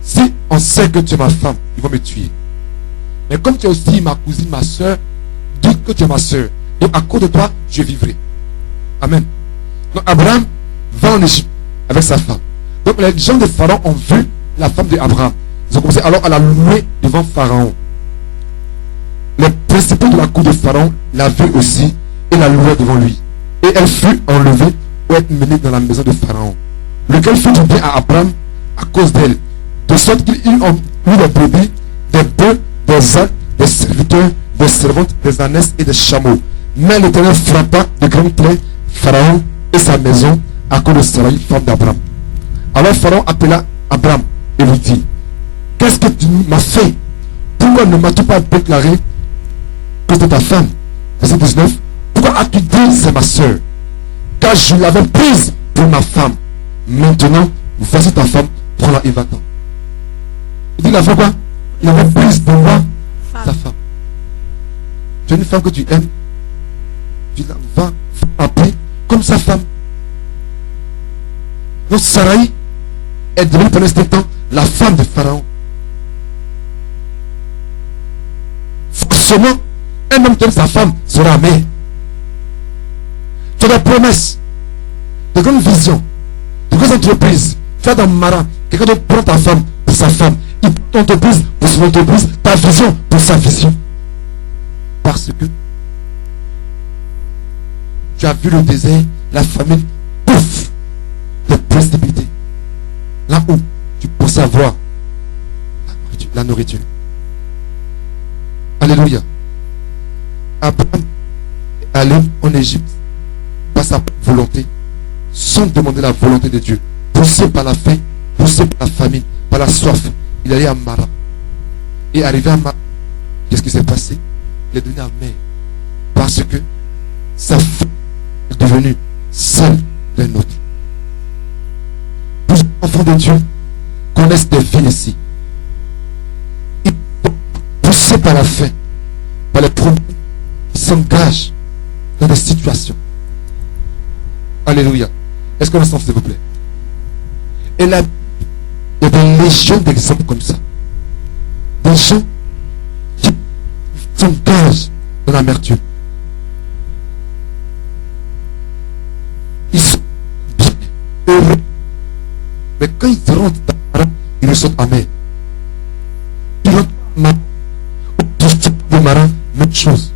Si on sait que tu es ma femme, ils vont me tuer. Mais comme tu es aussi ma cousine, ma soeur, dis que tu es ma soeur. Donc à cause de toi, je vivrai. Amen. Donc Abraham va en Égypte avec sa femme. Donc les gens de Pharaon ont vu la femme d'Abraham. Ils ont commencé alors à la louer devant Pharaon. Les principaux de la cour de Pharaon la vue aussi et la louaient devant lui. Et elle fut enlevée pour être menée dans la maison de Pharaon, lequel fit du bien à Abraham à cause d'elle, de sorte qu'ils ont eu des brebis, des bœufs, des ânes, des serviteurs, des servantes, des ânesses et des chameaux. Mais l'Éternel frappa de grands plaies Pharaon et sa maison à cause de Sarai, femme d'Abraham. Alors Pharaon appela Abraham et lui dit, qu'est-ce que tu m'as fait? Pourquoi ne m'as-tu pas déclaré que c'est ta femme? Verset 19. Pourquoi as-tu dit c'est ma soeur? Car je l'avais prise pour ma femme. Maintenant, voici ta femme, prends-la et va-t'en. Il dit la fois quoi? Il avait prise pour moi sa femme. Tu as une femme que tu aimes, tu la vas appeler comme sa femme. Donc Sarai est devenue pendant ce temps la femme de Pharaon. Forcément, un homme qui aime sa femme sera mère. Tu as des promesses, de grandes visions, de grandes entreprises. Tu as dans Mara, quelqu'un d'autre prend ta femme pour sa femme. Il prend ton entreprise pour son entreprise, ta vision pour sa vision. Parce que tu as vu le désert, la famine, pouf, te précipiter. Là où tu pensais avoir la nourriture. Alléluia. Abraham est allé en Égypte par sa volonté, sans demander la volonté de Dieu. Poussé par la faim, poussé par la famine, par la soif, il allait à Mara. Et arrivé à Mara, qu'est-ce qui s'est passé? Il est devenu amer. Parce que sa femme est devenue celle d'un autre. Tous les enfants de Dieu connaissent des vies ici. Ils sont poussés par la faim, par les problèmes, ils s'engagent dans des situations. Alléluia. Est-ce qu'on ensemble, s'il vous plaît? Et là, il y a des légions d'exemples comme ça. Des gens qui s'engagent dans l'amertume. Ils sont bien heureux. Mais quand ils rentrent dans la Mara, ils ressortent amers. Ils rentrent dans la Mara. Au Mara, même chose.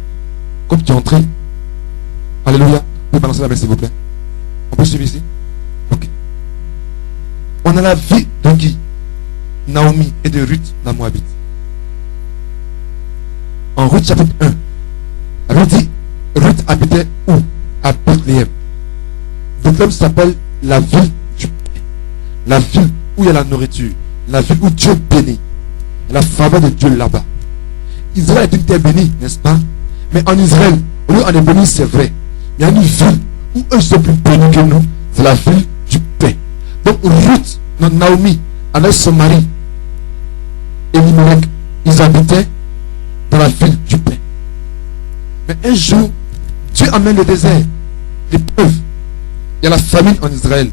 Comme tu es entré. Alléluia. Vous pouvez balancer la main, s'il vous plaît. On peut suivre ici? Ok. On a la vie de Guy, Naomi et de Ruth, la Moabite. En Ruth chapitre 1, elle dit, Ruth habitait où? À Bethléem. Bethléem s'appelle la ville du pain. La ville où il y a la nourriture. La ville où Dieu bénit. la faveur de Dieu là-bas. Israël est une terre bénie, n'est-ce pas? Mais en Israël, au lieu on est béni, c'est vrai. Il y a une ville où eux sont plus bénis que nous. C'est la ville du pain. Donc Ruth, Naomi, avec son mari, Elimelech, ils habitaient dans la ville du pain. Mais un jour, Dieu amène le désert, l'épreuve. Il y a la famine en Israël.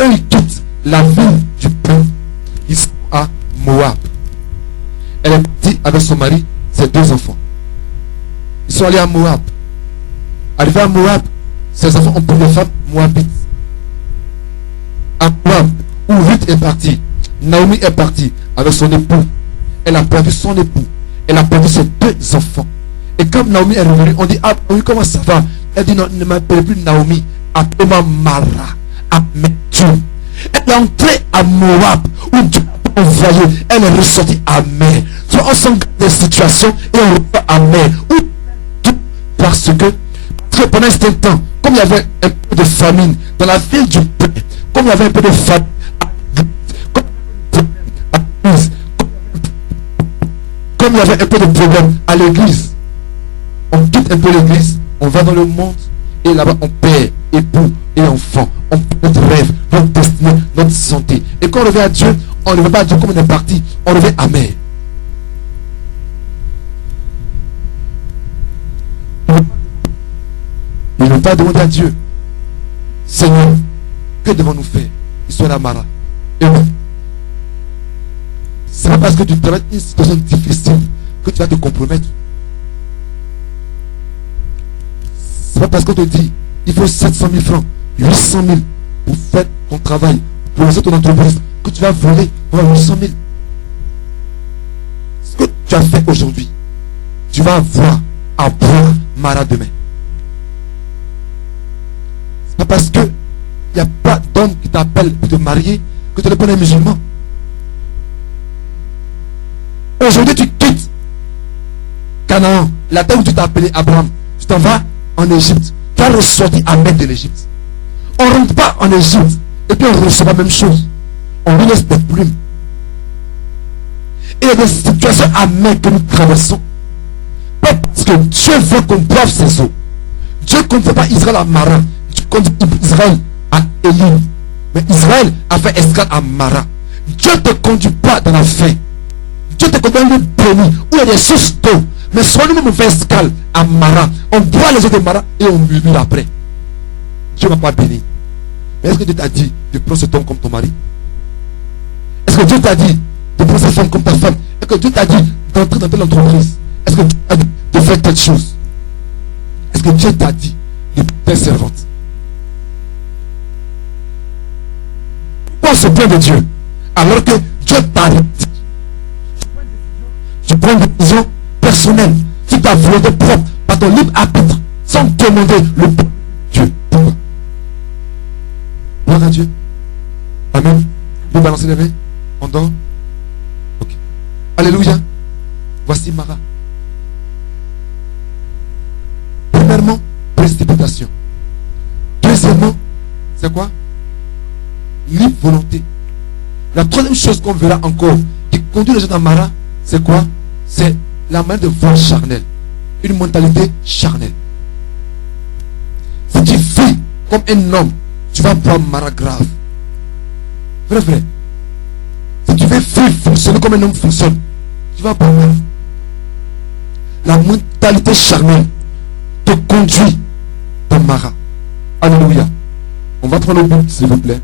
Eux, ils quittent la ville du pain. Ils sont à Moab. Elle est partie avec son mari, ses 2 enfants. Ils sont allés à Moab. Arrivés à Moab, ses enfants ont pris des femmes moabites. À Moab, où Ruth est partie, Naomi est partie avec son époux. Elle a perdu son époux. Elle a perdu ses 2 enfants. Et comme Naomi est revenue, on dit, ah oui, comment ça va? Elle dit, non, ne m'appelez plus Naomi, appelez-moi Mara, appelez Dieu. Elle est entrée à Moab, où Dieu l'a envoyé. Elle est ressortie amère. Soit on s'engage des situations et on repart amère. Parce que pendant ce temps, comme il y avait un peu de famine dans la ville du pain, comme il y avait un peu de famine comme il y avait un peu de problème à l'église, on quitte un peu l'église, on va dans le monde et là-bas on perd époux et enfants, on perd notre rêve, notre destinée, notre santé. Et quand on revient à Dieu, on ne revient pas à Dieu comme on est parti, on revient amer. Ils n'ont pas demandé à Dieu, Seigneur, que devons-nous faire? Ils sont là, Mara. Et oui. C'est pas parce que tu traverses une situation difficile que tu vas te compromettre. C'est pas parce qu'on te dit, il faut 700 000 francs, 800 000 pour faire ton travail, pour lancer ton entreprise, que tu vas voler pour 800 000. Ce que tu as fait aujourd'hui, tu vas avoir à boire Mara demain. C'est pas parce que il n'y a pas d'homme qui t'appelle pour te marier que tu es le bon musulman. Aujourd'hui, tu quittes Canaan, la terre où tu t'es appelé Abraham. Tu t'en vas en Égypte. Tu as ressorti Ahmed de l'Égypte. On ne rentre pas en Égypte et puis on reçoit la même chose. On lui laisse des plumes. Et il y a des situations amères que nous traversons. Pas parce que Dieu veut qu'on boive ses eaux. Dieu ne conduit pas Israël à Mara. Dieu conduit Israël à Élim. Mais Israël a fait escale à Mara. Dieu ne te conduit pas dans la faim. Dieu te conduit dans le béni où il y a des sources d'eau. Mais soit nous-mêmes on fait escale à Mara. On boit les eaux de Mara et on murmure après. Dieu ne va pas bénir. Mais est-ce que Dieu t'a dit de prendre cet homme comme ton mari? Est-ce que Dieu t'a dit de prendre cette femme comme ta femme? Est-ce que Dieu t'a dit d'entrer dans telle entreprise? Est-ce que Dieu t'a dit de faire telle chose? Est-ce que Dieu t'a dit de faire servante? Pourquoi on se plaint de Dieu alors que Dieu t'a dit? Tu prends une décision personnelle, sur ta volonté propre, par ton libre arbitre, sans demander le Dieu. Pourquoi? Gloire à Dieu. Amen. Vous balancez les mains. On dort. Ok. Alléluia. Voici Mara. Premièrement, précipitation. Deuxièmement, c'est quoi? Libre volonté. La troisième chose qu'on verra encore qui conduit les gens à Mara, c'est quoi? C'est la manière de voir charnelle. Une mentalité charnelle. Si tu vis comme un homme, tu vas prendre Mara grave. Vrai, vrai. Si tu veux vivre, fonctionner comme un homme fonctionne, tu vas prendre Mara. La mentalité charnelle te conduit dans Mara. Alléluia. On va prendre le but, s'il vous plaît.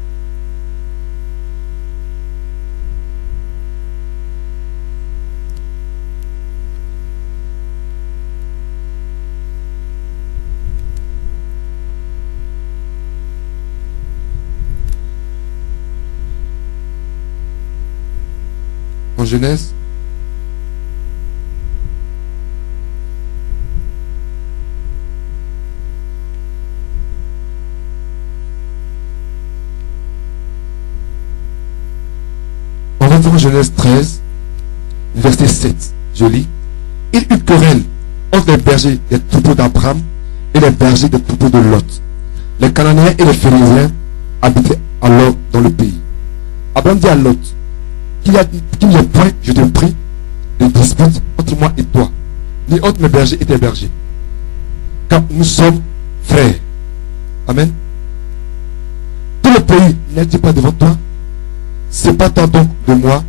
En Genèse, on va voir Genèse 13, verset 7. Je lis. Il eut querelle entre les bergers des troupeaux d'Abraham et les bergers des troupeaux de Lot. Les Cananéens et les Phérésiens habitaient alors dans le pays. Abraham dit à Lot, qu'il n'y ait point, je te prie, de dispute entre moi et toi, ni entre mes bergers et tes bergers. Car nous sommes frères. Amen. Tout le pays n'est-il pas devant toi? Sépare-toi donc de moi.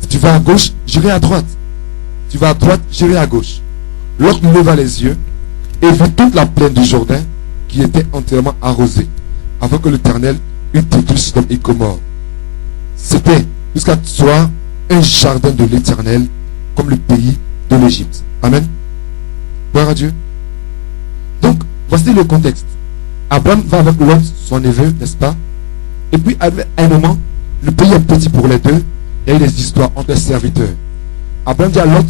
Si tu vas à gauche, j'irai à droite. Si tu vas à droite, j'irai à gauche. L'autre leva les yeux et vit toute la plaine du Jourdain qui était entièrement arrosée, avant que l'Éternel eût détruit Sodome et Gomorrhe. C'était jusqu'à ce soit un jardin de l'Éternel, comme le pays de l'Égypte. Amen. Gloire à Dieu. Donc, voici le contexte. Abraham va avec Lot, son neveu, n'est-ce pas? Et puis, à un moment, le pays est petit pour les deux. Il y a eu des histoires entre les serviteurs. Abraham dit à Lot,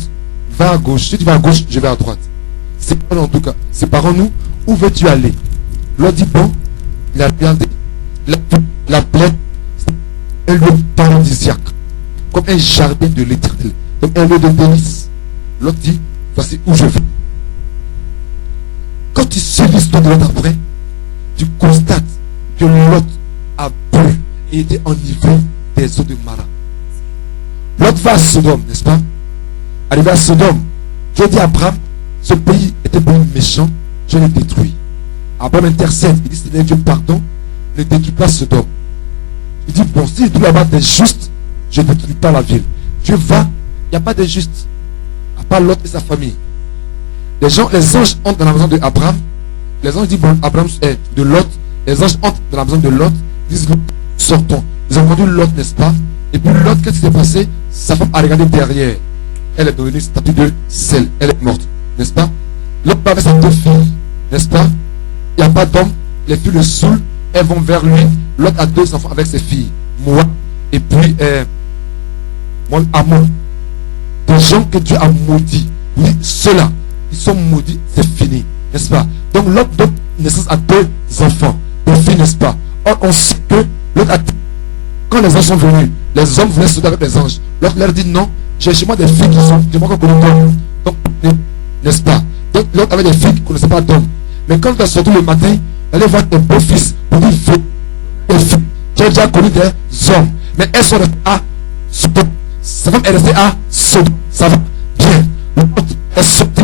va à gauche. Si tu vas à gauche, je vais à droite. Séparons-nous en tout cas. Séparons-nous. Où veux-tu aller? Lot dit, bon, il a regardé la plaine, un lieu paradisiaque, comme un jardin de l'Éternel, comme un lieu de délices. Lot dit, voici où je vais. Quand tu sais l'histoire de Lot après, tu constates que Lot a bu et était enivré des eaux de Mara. Lot va à Sodome, n'est-ce pas? Arrivé à Sodome, Dieu dit à Abraham, ce pays était bon méchant, je le détruis. Abraham intercède, il dit, Seigneur Dieu, pardon, ne détruis pas Sodome. Il dit, bon, si tout là-bas des justes, je ne détruis pas la ville. Dieu va, il n'y a pas de justes, à part Lot et sa famille. Les anges entrent dans la maison d'Abraham. Les anges disent, bon, Abraham est de Lot. Les anges entrent dans la maison de Lot, disent, sortons. Ils ont entendu Lot, n'est-ce pas? Et puis Lot, qu'est-ce qui s'est passé? Sa femme a regardé derrière. Elle est devenue statue de sel. Elle est morte, n'est-ce pas? Lot va avec ses deux filles, n'est-ce pas? Il n'y a pas d'homme. Les filles le saoulent. Elles vont vers lui. Lot a deux enfants avec ses filles. Moi et puis Amon. Des gens que Dieu a maudits. Oui, ceux-là, ils sont maudits, c'est fini, n'est-ce pas? Donc Lot donne naissance à deux enfants, des filles, n'est-ce pas? Or, on sait que Lot a... Quand les anges sont venus, les hommes voulaient sauter avec les anges. Lot leur dit non, j'ai chez moi des filles qui sont, je m'en connais d'hommes. Donc, n'est-ce pas? Donc Lot avait des filles qui ne connaissaient pas d'hommes. Mais quand il est sorti le matin, elle allait voir tes beaux-fils pour dire des filles qui ont déjà connu des hommes. Mais elles sont restées à Sodome. Sa femme est restée à Sodome. Ça va bien. Lot est sorti.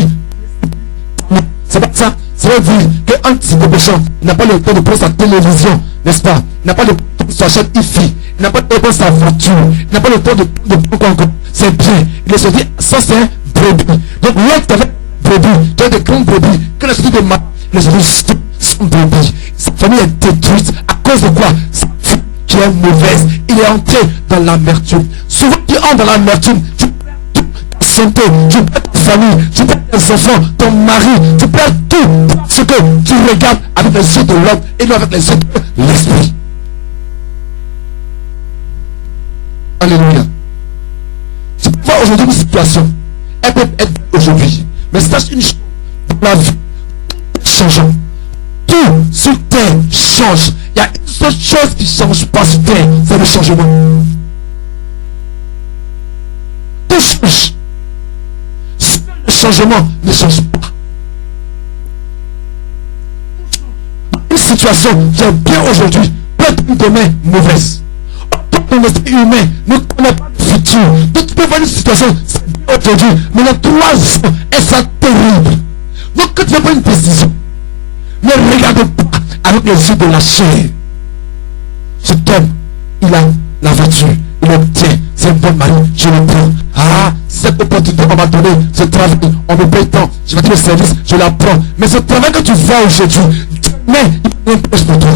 C'est pas ça. Ça veut dire qu'un petit dépêchant, il n'a pas le temps de prendre sa télévision, n'est-ce pas? Il n'a pas le temps de s'acheter une fille. Il n'a pas le temps de prendre sa voiture. Il n'a pas le temps de prendre encore. C'est bien. Il est sorti. Ça, c'est un brebis. Donc, l'autre avait brebis. Tu as des grandes brebis. Quand il est sorti de ma, il est sorti son brebis. Sa famille est détruite. À cause de quoi? Sa fille qui est mauvaise. Il est entré dans l'amertume. Souvent, tu entres dans l'amertume. Tu perds toute ta santé. Tu perds ta famille. Tu perds tes enfants. Ton mari. Tu perds tout ce que tu regardes avec les yeux de l'homme et non avec les yeux de l'esprit. Alléluia. Tu peux voir aujourd'hui une situation. Elle peut être aujourd'hui. Mais sache une chose. Dans la vie, changeant. Tout sur terre change. Il y a une seule chose qui ne change pas sur terre. C'est le changement. Tout change. Le changement ne change pas. Une situation qui est bien aujourd'hui peut être demain mauvaise. Ton esprit humain ne connaît pas le futur. Donc tu peux voir une situation aujourd'hui, mais dans 3 ans, elle sera terrible. Donc quand tu vas prendre une décision, ne regarde pas avec les yeux de la chair. Cet homme, il a la voiture, il obtient, c'est un bon mari, je le prends. Ah, cette opportunité qu'on m'a donné, ce travail, on me paye tant, je vais faire le service, je la prends. Mais ce travail que tu vois aujourd'hui, mais il est un piège pour toi.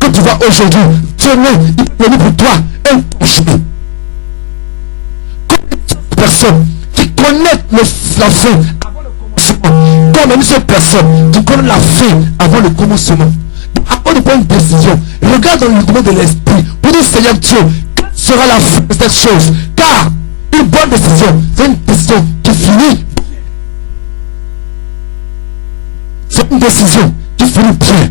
Que tu vois aujourd'hui, demain, il est venu pour toi un projet. Comme une personne qui connaît la fin avant le commencement, comme une seule personne qui connaît la fin avant le commencement. Avant de prendre une décision, regarde dans le domaine de l'esprit pour dire Seigneur Dieu, quelle sera la fin de cette chose? Car une bonne décision, c'est une décision qui finit. C'est une décision qui finit bien.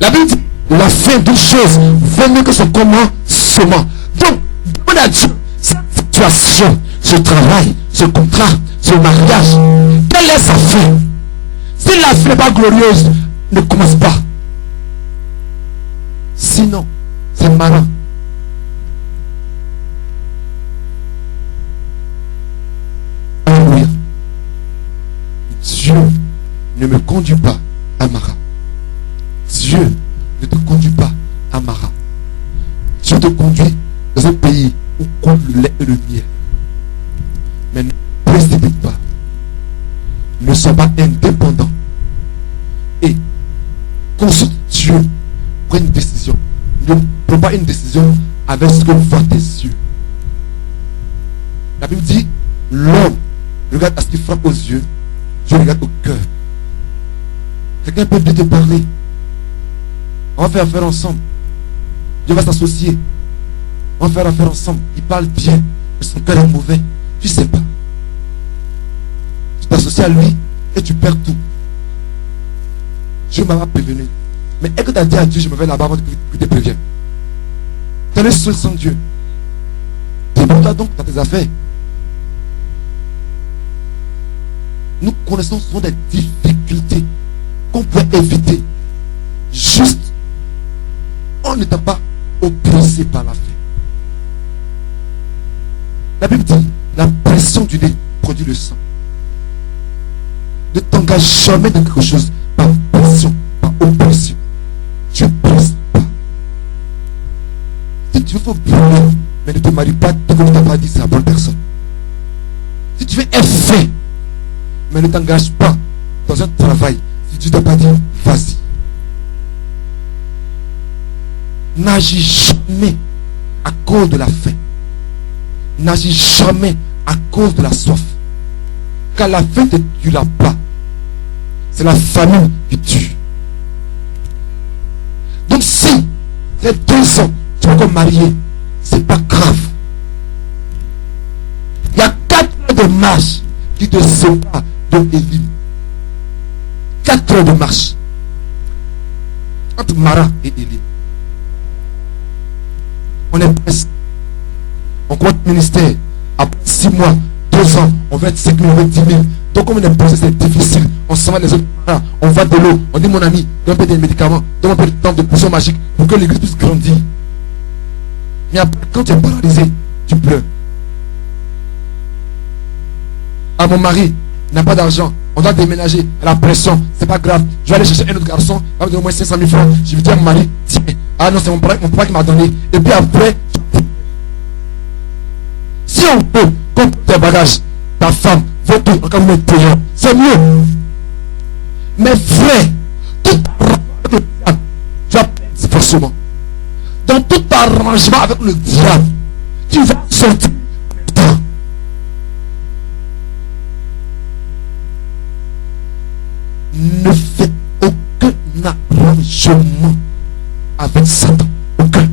La Bible dit la fin d'une chose vaut mieux que son commencement. Donc, demande à Dieu cette situation, ce travail, ce contrat, ce mariage, quelle est sa fin? Si la fin n'est pas glorieuse, ne commence pas. Sinon, c'est malin. conduit pas à Mara. Dieu ne te conduit pas à Mara. Dieu te conduit dans un pays où coule le lait et le miel. Mais ne précipite pas. Ne sois pas indépendant. Et consulte Dieu pour une décision. Ne prends pas une décision avec ce que voient tes yeux. La Bible dit, l'homme regarde à ce qu'il frappe aux yeux, Dieu regarde au cœur. Quelqu'un peut bien te parler. On va faire affaire ensemble. Dieu va s'associer. On va faire affaire ensemble. Il parle bien, mais son cœur est mauvais. Tu ne sais pas. Tu t'associes à lui et tu perds tout. Dieu m'a pas prévenu. Mais est-ce que tu as dit à Dieu, je me vais là-bas avant qu'il te prévienne? Tu es le seul sans Dieu. Débrouille-toi donc dans tes affaires. Nous connaissons souvent des difficultés qu'on peut éviter. Juste en n'étant pas oppressé par la faim. La Bible dit, la pression du nez produit le sang. Ne t'engage jamais dans quelque chose par pression, par oppression. Tu ne presses pas. Si tu veux, faut brûler, mais ne te marie pas tant que tu n'as pas dit c'est la bonne personne. Si tu veux être fait, mais ne t'engage pas dans un travail si tu ne t'as pas dit vas-y. N'agis jamais à cause de la faim. N'agis jamais à cause de la soif. Car la faim ne te tuera pas. C'est la famine qui tue. Donc si c'est 2 ans, tu vas encore marier, c'est pas grave. Il y a 4 heures de marche qui te séparent de Élim. 4 heures de marche entre Mara et Élim. On est presque. On compte ministère. Après 6 mois, 2 ans, on va être 5 000, on va être 10 000. Donc comme on est pressé, c'est difficile. On s'en va les autres. On va de l'eau. On dit mon ami, donne un peu des médicaments, donne un peu de temps de potion magique pour que l'église puisse grandir. Mais après, quand tu es paralysé, tu pleures. Ah, mon mari n'a pas d'argent. On doit déménager. La pression, c'est pas grave. Je vais aller chercher un autre garçon. Il va me donner au moins 500 000 francs. Je vais dire à mon mari, tiens. Ah non, c'est mon papa qui m'a donné. Et puis après, si on peut, comme tes bagages, ta femme, votre tout, comme mettre payant, c'est mieux. Mais frère, tout arrangement, tu vas perdre forcément. Dans tout arrangement avec le diable, tu vas sortir. Ne fais aucun arrangement avec Satan. Aucun.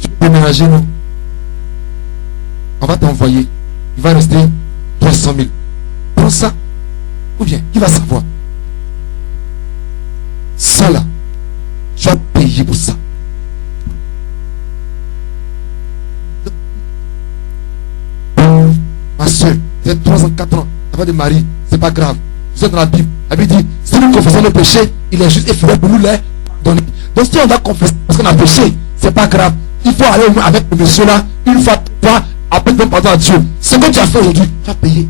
Tu peux déménager, non? On va t'envoyer. Il va rester 300 000. Prends ça. Ou bien, qui va savoir? Ça là, tu vas payer pour ça. Ma soeur, tu as 3 ans, 4 ans, tu n'as pas de mari, c'est pas grave. Vous êtes dans la Bible. La Bible dit, si nous confessons nos péchés, il est juste et fidèle pour nous les donner. Donc si on doit confesser parce qu'on a péché, c'est pas grave. Il faut aller au moins avec le monsieur là, une fois, pas, après ton pardon à Dieu. Ce que tu as fait aujourd'hui, tu vas payer.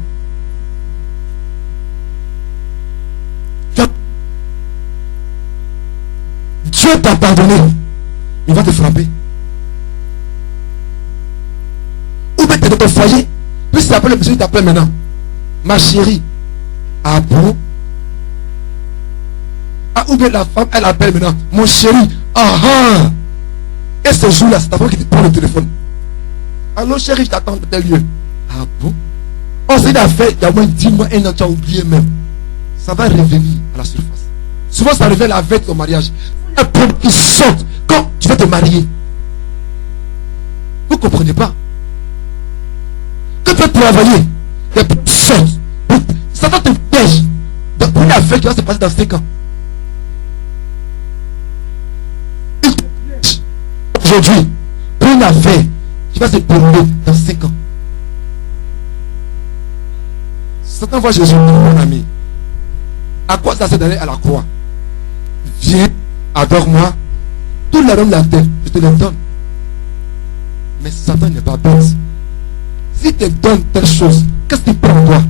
Dieu t'a pardonné. Il va te frapper. Ou bien tu es dans ton foyer. Puis si tu appelles le monsieur, il t'appelle maintenant. Ma chérie. Ah bon? Ah, ou bien la femme, elle appelle maintenant. Mon chéri. Ah ah. Et ce jour-là, c'est ta femme qui te prend le téléphone. Allô chérie, je t'attends de tel lieu. Ah bon? On s'est fait il y a moins de 10 mois, un an, tu as oublié même. Ça va revenir à la surface. Souvent, ça revient la veille de ton mariage. Il y a un problème qui saute quand tu vas te marier. Vous ne comprenez pas? Que tu peux travailler, les problèmes sautent. Satan te piège. Donc, pour une affaire qui va se passer dans 5 ans. Il te piège aujourd'hui pour une affaire qui va se dérouler dans 5 ans. Satan voit Jésus, mon ami. À quoi ça sert d'aller à la croix? Viens, adore-moi. Tous les hommes de la terre, je te les donne. Mais Satan n'est pas bête. S'il te donne telle chose, qu'est-ce qu'il prend en toi?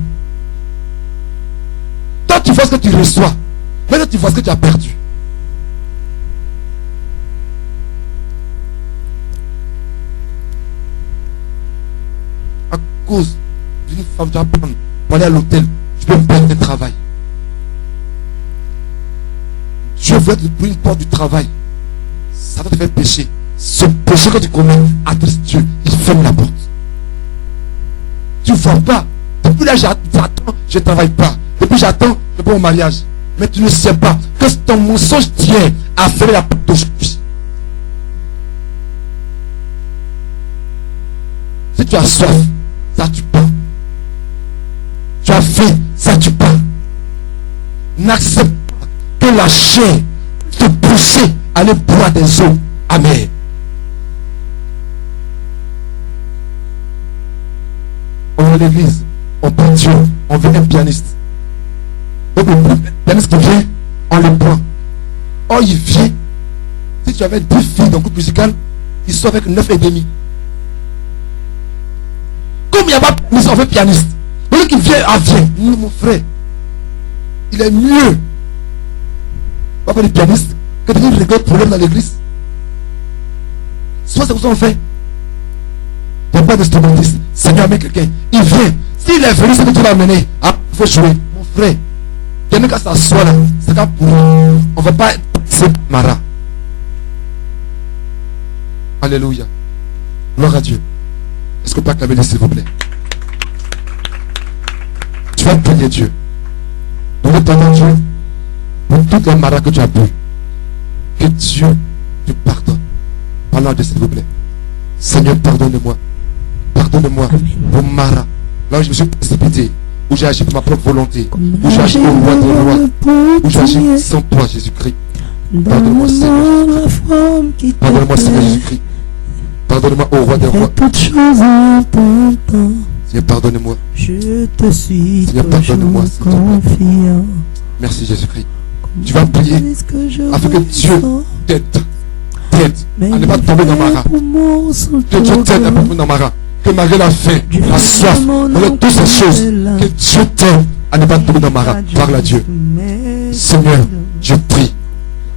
Toi, tu vois ce que tu reçois. Maintenant, tu vois ce que tu as perdu. À cause d'une femme, tu vas prendre pour aller à l'hôtel, tu peux perdre ton travail. Dieu veut te ouvrir une porte du travail. Ça va te faire pécher. Ce péché que tu commets attriste Dieu. Il ferme la porte. Tu ne vois pas. Depuis là, j'attends, je ne travaille pas. Depuis j'attends, je vais au mariage. Mais tu ne sais pas que ton mensonge tient à fermer la porte d'aujourd'hui. Si tu as soif, ça tue pas. Tu as faim, ça tue pas. N'accepte pas que la chair te pousse à aller boire des eaux amères. On va à l'église, on prie Dieu, on veut un pianiste. Donc le pianiste qui vient, on le prend. Or il vient. Si tu avais 10 filles dans le groupe musical, il sort avec 9,5. Comme il n'y a pas de pianiste, on veut pianiste. Celui qui vient, vient. Non, mon frère. Il est mieux. Pas faire du pianiste que de venir régler le problème dans l'église. Soit c'est ce qu'on fait. Il n'y a pas d'instrumentiste. Seigneur, amène quelqu'un. Il vient. S'il est venu, c'est que tu l'as amené. Ah, il faut jouer. Mon frère. Quelqu'un qui s'assoit là, c'est qu'à pour on ne va pas être Mara. Alléluia. Gloire à Dieu. Est-ce que tu peux acclamer s'il vous plaît? Tu vas prier Dieu. Nous attendons Dieu pour toutes les maras que tu as bu. Que Dieu te pardonne. Parlons de s'il vous plaît. Seigneur, pardonne-moi. Pardonne-moi pour Mara. Là où je me suis précipité. Où j'ai agi pour ma propre volonté. Où j'ai agi au roi des rois. Où j'ai agi sans toi, Jésus-Christ. Pardonne-moi, Seigneur. Pardonne-moi, Seigneur Jésus-Christ. Pardonne-moi au roi des rois. Seigneur, pardonne-moi. Je te suis. Seigneur, pardonne-moi. Merci, Jésus-Christ. Tu vas prier afin que Dieu t'aide à ne pas tomber dans Mara. Que Dieu t'aide à ne pas tomber dans Mara. Que malgré la faim, la soif, malgré toutes ces choses, que Dieu t'aide à ne pas tomber dans Mara. Parle à Dieu. Seigneur, je prie.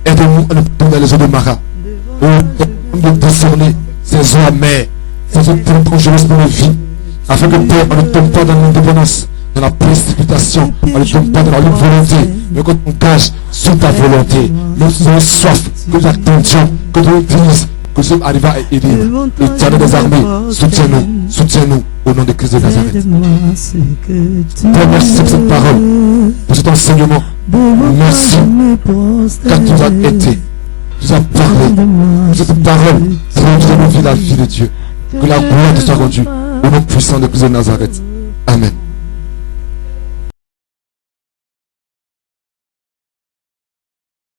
Aide-nous à ne pas tomber dans les eaux de Mara. De discerner ces eaux amères, ces eaux très dangereuses pour nos vies. Afin que Père, on ne tombe pas dans l'indépendance, dans la précipitation, on ne tombe pas dans la libre volonté, mais qu'on engage sur ta volonté. Nous avons soif, que nous attendions, que nous disions, que nous sommes arrivés à élire. Éternel des armées, soutiens-nous, soutiens-nous au nom de Christ de Nazareth. Père, merci pour cette parole, pour cet enseignement. Merci, car tu nous as aidés, tu nous as parlé, pour cette parole, pour que nous vivions la vie de Dieu. Que la gloire te soit rendue au nom puissant de Christ de Nazareth. Amen.